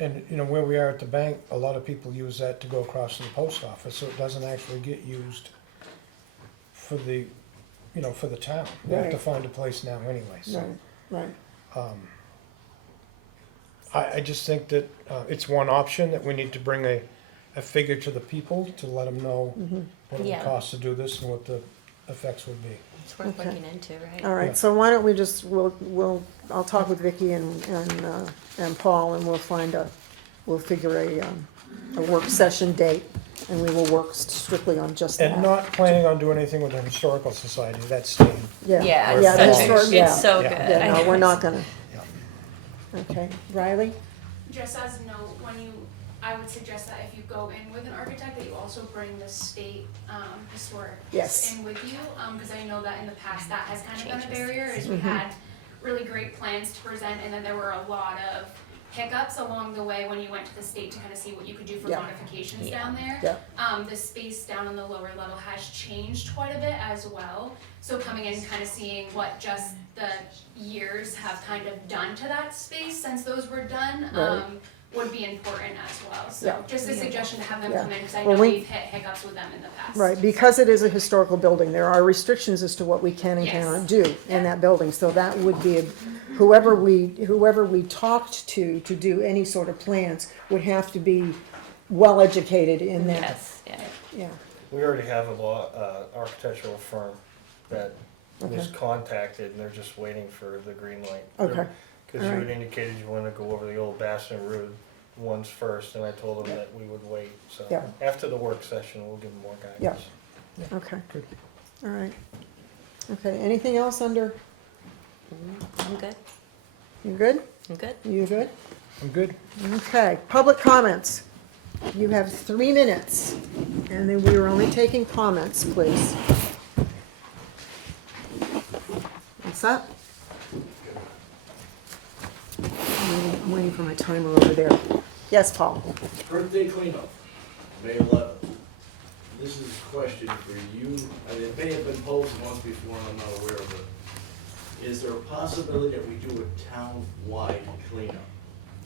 And, you know, where we are at the bank, a lot of people use that to go across to the post office, so it doesn't actually get used for the, you know, for the town. They have to Right. find a place now anyway, so. Right, right, I just think that it's one option, that we need to bring a figure to the people to let them know what it would Yeah. cost to do this and what the effects would be. It's worth Okay. looking into, right? all right, Yeah. so why don't we just, I'll talk with Vicky and Paul, and we'll figure a work session date, and we will work strictly on just that. And not planning on doing anything with the Historical Society, that's staying. Yeah, Yeah, We're it's that's such sort- a, yeah. it's so Yeah. good. Yeah, no, we're not gonna, Yeah. okay, Riley? Just as a note, I would suggest that if you go in with an architect, that you also bring the state historic Yes. in with you, because I know that in the past, that has kind of been a Changes. barrier, is we had really great plans to present, and then there were a lot of hiccups along the way when you went to the state to kind of see what you could do for Yeah. modifications Yeah. down there. Yeah. The space down on the lower level has changed quite a bit as well, so coming in and kind of seeing what just the years have kind of done to that space since those were done, Right. would be important as well. Yeah. So just a suggestion to have them Yeah. come in, because I Well, know we- we've hit hiccups with them in the past. Right, because it is a historical building, there are restrictions as to what we can and Yes. cannot do in that building, so that would be, whoever we talked to do any sort of plans would have to be well-educated in that, Yes, yeah. yeah, We already have a architectural firm that was Okay. contacted, and they're just waiting for the green light. okay, Because you Alright. had indicated you wanted to go over the old Bastion Road ones first, and I told them that we would wait, so. Yeah. After the work session, we'll give them more guidance. okay, Good. all right. Okay, anything else under, I'm good, you good? I'm good. You good? I'm good. Okay, public comments. You have 3 minutes, and then we are only taking comments, please. What's up? I'm waiting for my timer over there. Yes, Paul? Birthday cleanup, May 11th. This is a question for you, and it may have been posed once before, and I'm not aware of it. Is there a possibility that we do a town-wide cleanup?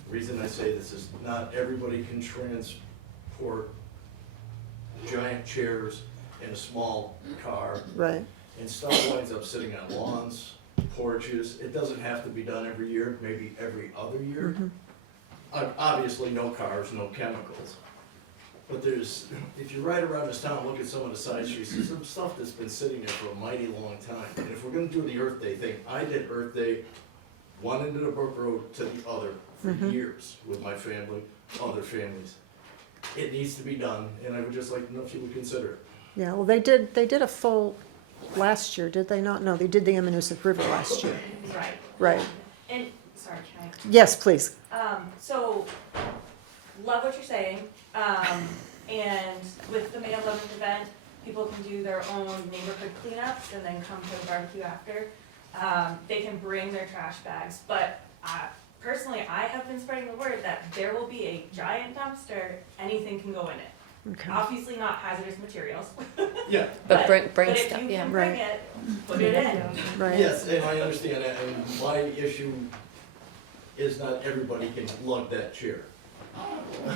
The reason I say this is not everybody can transport giant chairs in a small car, Right, and stuff winds up sitting on lawns, porches. It doesn't have to be done every year, maybe every other year. Obviously, no cars, no chemicals. But there's, if you ride around this town, look at some of the side streets, there's some stuff that's been sitting there for a mighty long time. And if we're gonna do the Earth Day thing, I did Earth Day one end of the Brook Road to the other for years with my family, other families. It needs to be done, and I would just like to know if you would consider it. yeah, well, they did a full last year, did they not? No, they did the Ammonoosuc River last year. Right. Right, And, sorry, can I? yes, please. So, love what you're saying, and with the May 11th event, people can do their own neighborhood cleanups and then come to the barbecue after. They can bring their trash bags, but personally, I have been spreading the word that there will be a giant dumpster, anything can go in it. Okay. Obviously not hazardous materials. Yeah, But bring But stuff, if you yeah. can bring Right. it, put it in. Right. yes, and I understand that, and my issue is not everybody can lug that chair.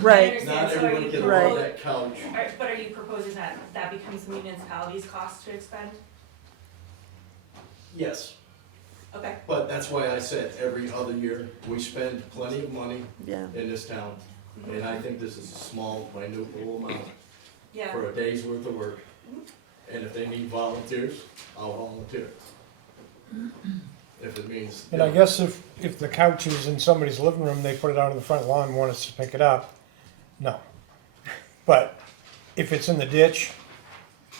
Right. I understand. Not So are everybody you can Right. lug that couch. But are you proposing that that becomes the municipality's cost to expend? Yes, Okay. but that's why I said every other year, we spend plenty of money Yeah. in this town. And I think this is a small, minute little amount Yeah. for a day's worth of work. And if they need volunteers, I'll volunteer. If it means. And I guess if the couch is in somebody's living room, they put it out on the front lawn and want us to pick it up, no. But if it's in the ditch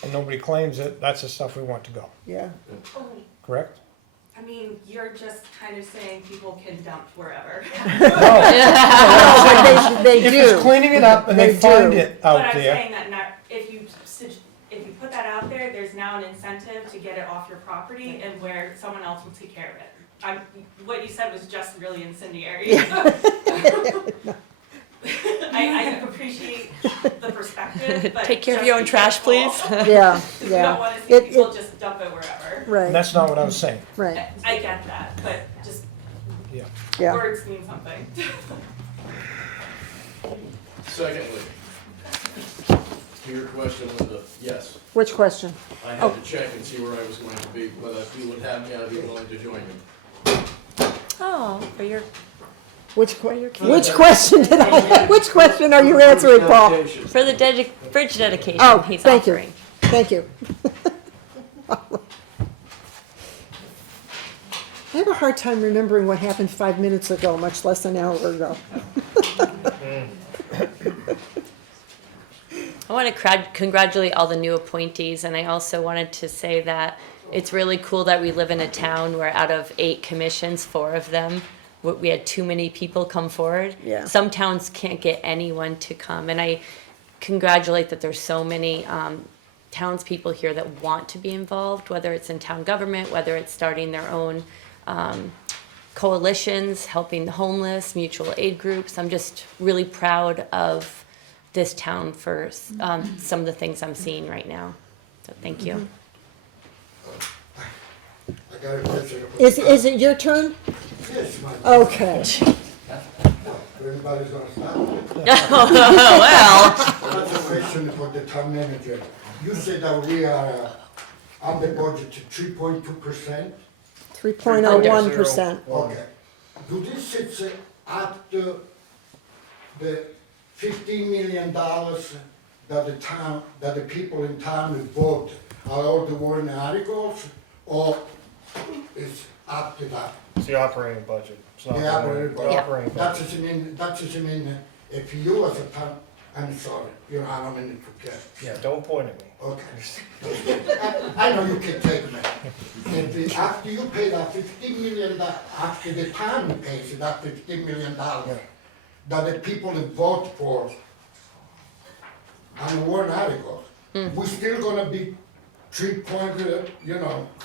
and nobody claims it, that's the stuff we want to go, Yeah. Oh, correct? I mean, you're just kind of saying people can dump wherever. No, but they If do. it's cleaning it up and they They find do. it But out I'm there, saying that not, if you put that out there, there's now an incentive to get it off your property and where someone else will take care of it. What you said was just really incendiary. I appreciate the perspective, but. Take care of just your own be trash, careful. please. Yeah, We don't yeah. wanna see It- people it- just dump it wherever. and Right, that's not what I was saying, right, I get that, but just yeah. words mean something. Secondly, to your question, Linda, yes, Which question? I had to check and see where I was going to be, but if you would have me, I'd be willing to join you. Oh, for your Which kids. question did I, which question are you answering, Paul? for the bridge dedication Oh, he's thank you. offering. Thank you. I have a hard time remembering what happened 5 minutes ago, much less an hour ago. I want to congratulate all the new appointees, and I also wanted to say that it's really cool that we live in a town where out of 8 commissions, 4 of them, we had too many people come forward. Yeah. Some towns can't get anyone to come, and I congratulate that there's so many townspeople here that want to be involved, whether it's in town government, whether it's starting their own coalitions, helping the homeless, mutual aid groups. I'm just really proud of this town for some of the things I'm seeing right now. So thank you. I got a question. Is it your turn? Yes, my. Okay. Everybody's gonna stop. Well, That's a question for the town manager. You said that we are on the budget to 3.2%. 3.01%. Okay. Do this is after the $15 million that the town, that the people in town will vote on all the warrant articles, or it's after that? It's the operating budget. It's not The the operating the budget. operating That budget. doesn't mean, if you as a town, I'm sorry, you know, I don't mean to care. Yeah, don't point at me. Okay. I know you can take me. After you pay that $15 million, after the town pays that $15 million, that the people that vote for on the warrant articles, we're still gonna be 3 point,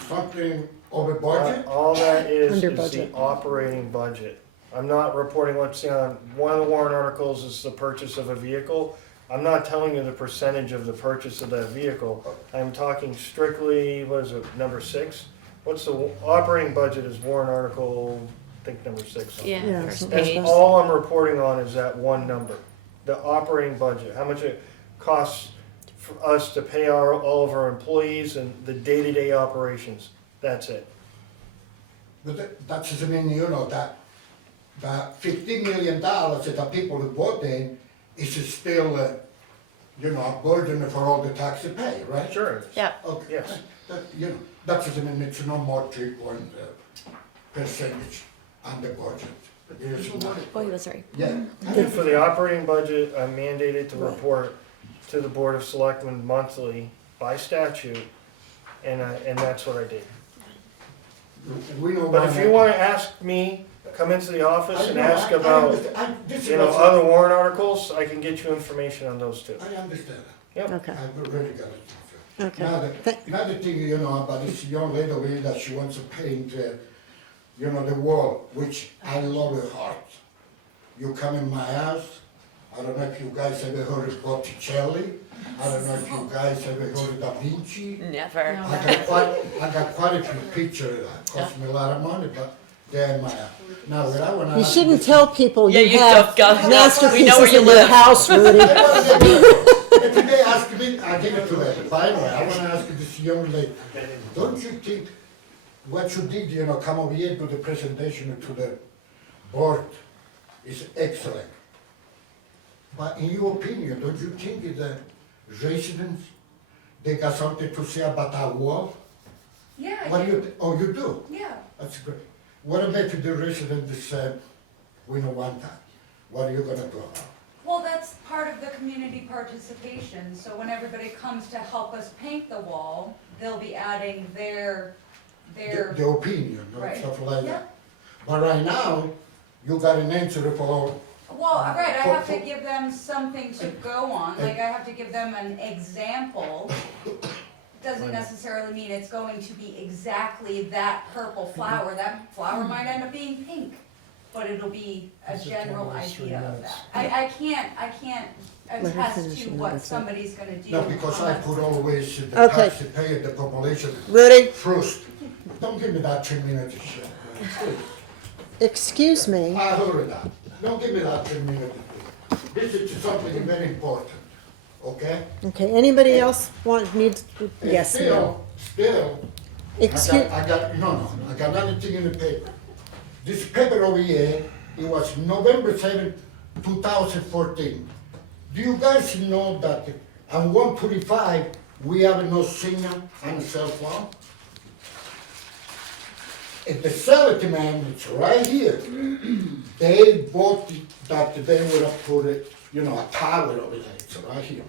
something over budget? All that is Under the budget. operating budget. I'm not reporting what's on, one of the warrant articles is the purchase of a vehicle. I'm not telling you the percentage of the purchase of that vehicle. I'm talking strictly, what is it, number 6? What's the operating budget is warrant article, I think number 6. yeah, Yeah, first something like page. that. All I'm reporting on is that one number, the operating budget, how much it costs for us to pay all of our employees and the day-to-day operations. That's it. But that doesn't mean, that $15 million that the people who vote in is still, a burden for all the tax they pay, right? Sure. it is. Yeah. Okay. Yes. That doesn't mean it's no more 3 point percentage on the budget. It is not. Oh, you was right. Yeah. And for the operating budget, I'm mandated to report to the Board of Selectmen monthly by statute, and that's what I did. We know. But if you wanna ask me, come into the office and ask about, other warrant articles, I can get you information on those too. I understand that. Yep. Okay, I've already got it. okay. Another thing, about this young lady that she wants to paint, the wall, which I love her heart. You come in my house, I don't know if you guys ever heard of Botticelli. I don't know if you guys ever heard of Da Vinci. Never. I got quite a few pictures of that. Cost me a lot of money, but they're my, now what I wanna You ask shouldn't tell people Yeah, you you have don't go. We know masterpieces where you in your live. house, Rudy. If they ask me, I give it to them. By the way, I wanna ask this young lady, don't you think what you did, come over here, do the presentation to the board is excellent? But in your opinion, don't you think the residents, they got something to say about that wall? Yeah, What do you, oh, you do? yeah. That's great. What about if the residents said, we don't want that? What are you gonna do about it? Well, that's part of the community participation, so when everybody comes to help us paint the wall, they'll be adding their, The opinion, or Right. stuff like Yeah. that. But right now, you got an answer for, well, right, I have to For- give them something to go on, like I have to give them an example. Doesn't necessarily mean it's going to be exactly that purple flower, that flower might end up being pink, but it'll be a This is general 23 idea of minutes. that. I can't her attest finish to and what that's it. somebody's gonna do. no, because I put always the Okay. taxpayer, the population Rudy, first. Don't give me that 3 minutes shit. excuse me. I heard that. Don't give me that 3 minutes. This is something very important, okay? Okay, anybody else needs, And yes, ma'am. Still, Excuse, I got another thing in the paper. This paper over here, it was November 7th, 2014. Do you guys know that on 125, we have no signal on the cell phone? If the selectmen, it's right here, they bought that they would have put it, a tower over there, it's right here, man.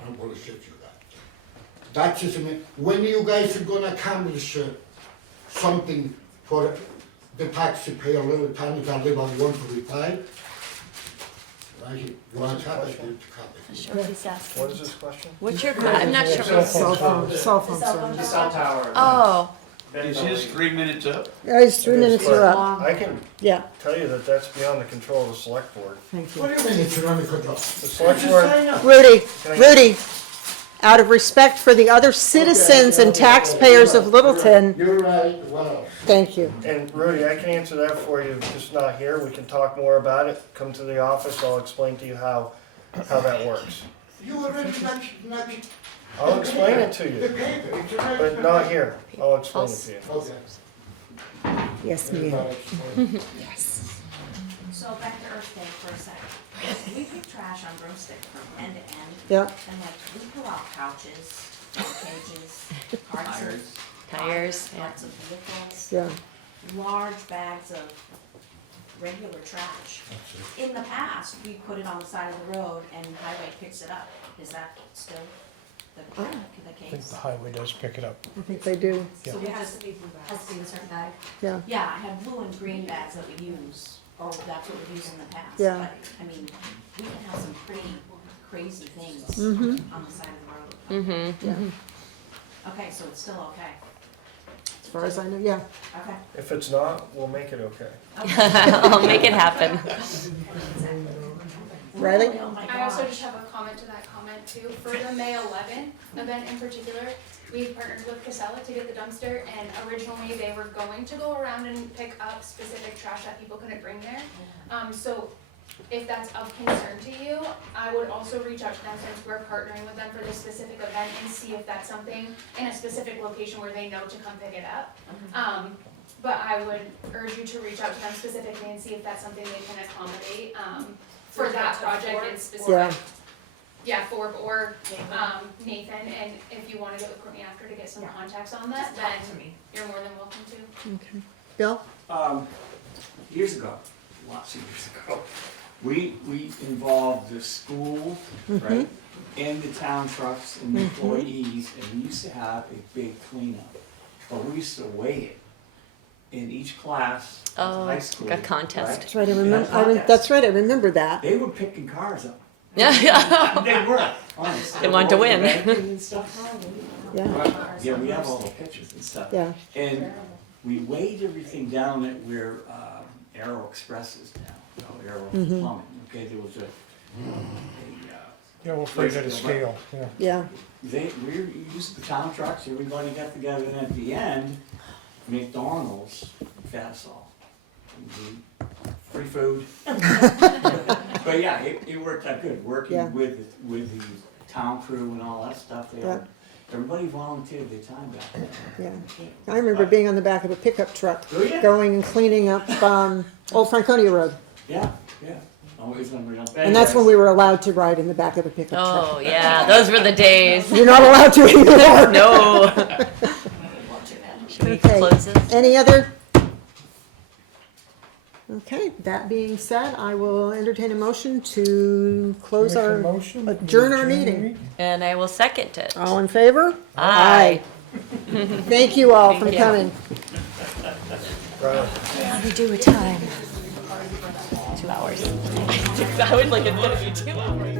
I don't bullshit you guys. That's just, when you guys are gonna accomplish something for the taxpayer, little towns that live on 125? Right here, you want to copy it? Sure, he's asking. What is this question? What's your, I'm not sure. cell phone The service. cell tower. Oh, Is his 3 minutes up? His 3 minutes are up. I can Yeah, tell you that that's beyond the control of the select board. thank What you. do you mean it's under control? The select board, Rudy, out of respect for the other citizens and taxpayers of Littleton, You're right, wow. thank you. and Rudy, I can answer that for you, just not here, we can talk more about it, come to the office, I'll explain to you how that works. You already not I'll explain it to the you, paper, it's right. but not here, I'll explain it to you. Okay. Yes, ma'am. So back to Earth Day for a second. We pick trash on broomstick from end to end, Yeah, and we pull out couches, cages, parts of tires, yeah. parts of vehicles, yeah. large bags of regular trash. In the past, we put it on the side of the road and highway picks it up. Is that still the I think case? the highway does pick it up. I think they do, So we has to be in a certain bag? yeah. Yeah, I have blue and green bags that we use, or that's what we've used in the past. Yeah. But, I mean, we can have some pretty crazy things Mm-hmm. on the side of the road. mm-hmm. Yeah, Okay, so it's still okay. as far as I know, yeah. Okay. If it's not, we'll make it okay. I'll make it happen. Riley? Oh my I also gosh. just have a comment to that comment too. For the May 11 event in particular, we partnered with Casella to get the dumpster, and originally they were going to go around and pick up specific trash that people couldn't bring there. So if that's of concern to you, I would also reach out to them since we're partnering with them for this specific event and see if that's something in a specific location where they know to come pick it up. But I would urge you to reach out to them specifically and see if that's something they can accommodate, for that project in specific. Yeah. Yeah, Forb or, Nathan, and if you wanna get with Courtney after to get some contacts on that, then you're more than welcome to. Okay. Bill? Years ago, lots of years ago, we involved the school, right, and the town trucks and the employees, and we used to have a big cleanup. But we used to weigh it in each class, Oh, high school. a contest. right? That's right, I Yeah, remember, contest. that's right, I remember that. They were picking cars up. Yeah. They were, honestly. They wanted to win. And stuff. Yeah, Yeah, we have all the pictures and stuff. yeah. And we weighed everything down at where Aero Express is now, Aero Plumbing, okay, there was Yeah, we're afraid of the scale, yeah. Yeah, We used the town trucks, everybody got together, and at the end, McDonald's fed us all. Free food. But yeah, it worked out good, Yeah. working with the town crew and all that stuff. Yeah. Everybody volunteered their time back. yeah. I remember being on the back of a pickup truck, Oh, yeah. going and cleaning up, Old Franconia Road. Yeah, yeah. Always unreal. And that's when we were allowed to ride in the back of the pickup truck. Oh, yeah, those were the days. You're not allowed to anymore. No. Should we Okay. close this? Any other? Okay, that being said, I will entertain a motion to close Make a our, motion to adjourn our meeting. And I will second it. All in favor? Aye. Thank you all for Thank you. coming. How do we do a time? 2 hours. I was like, it's gonna be 2 hours.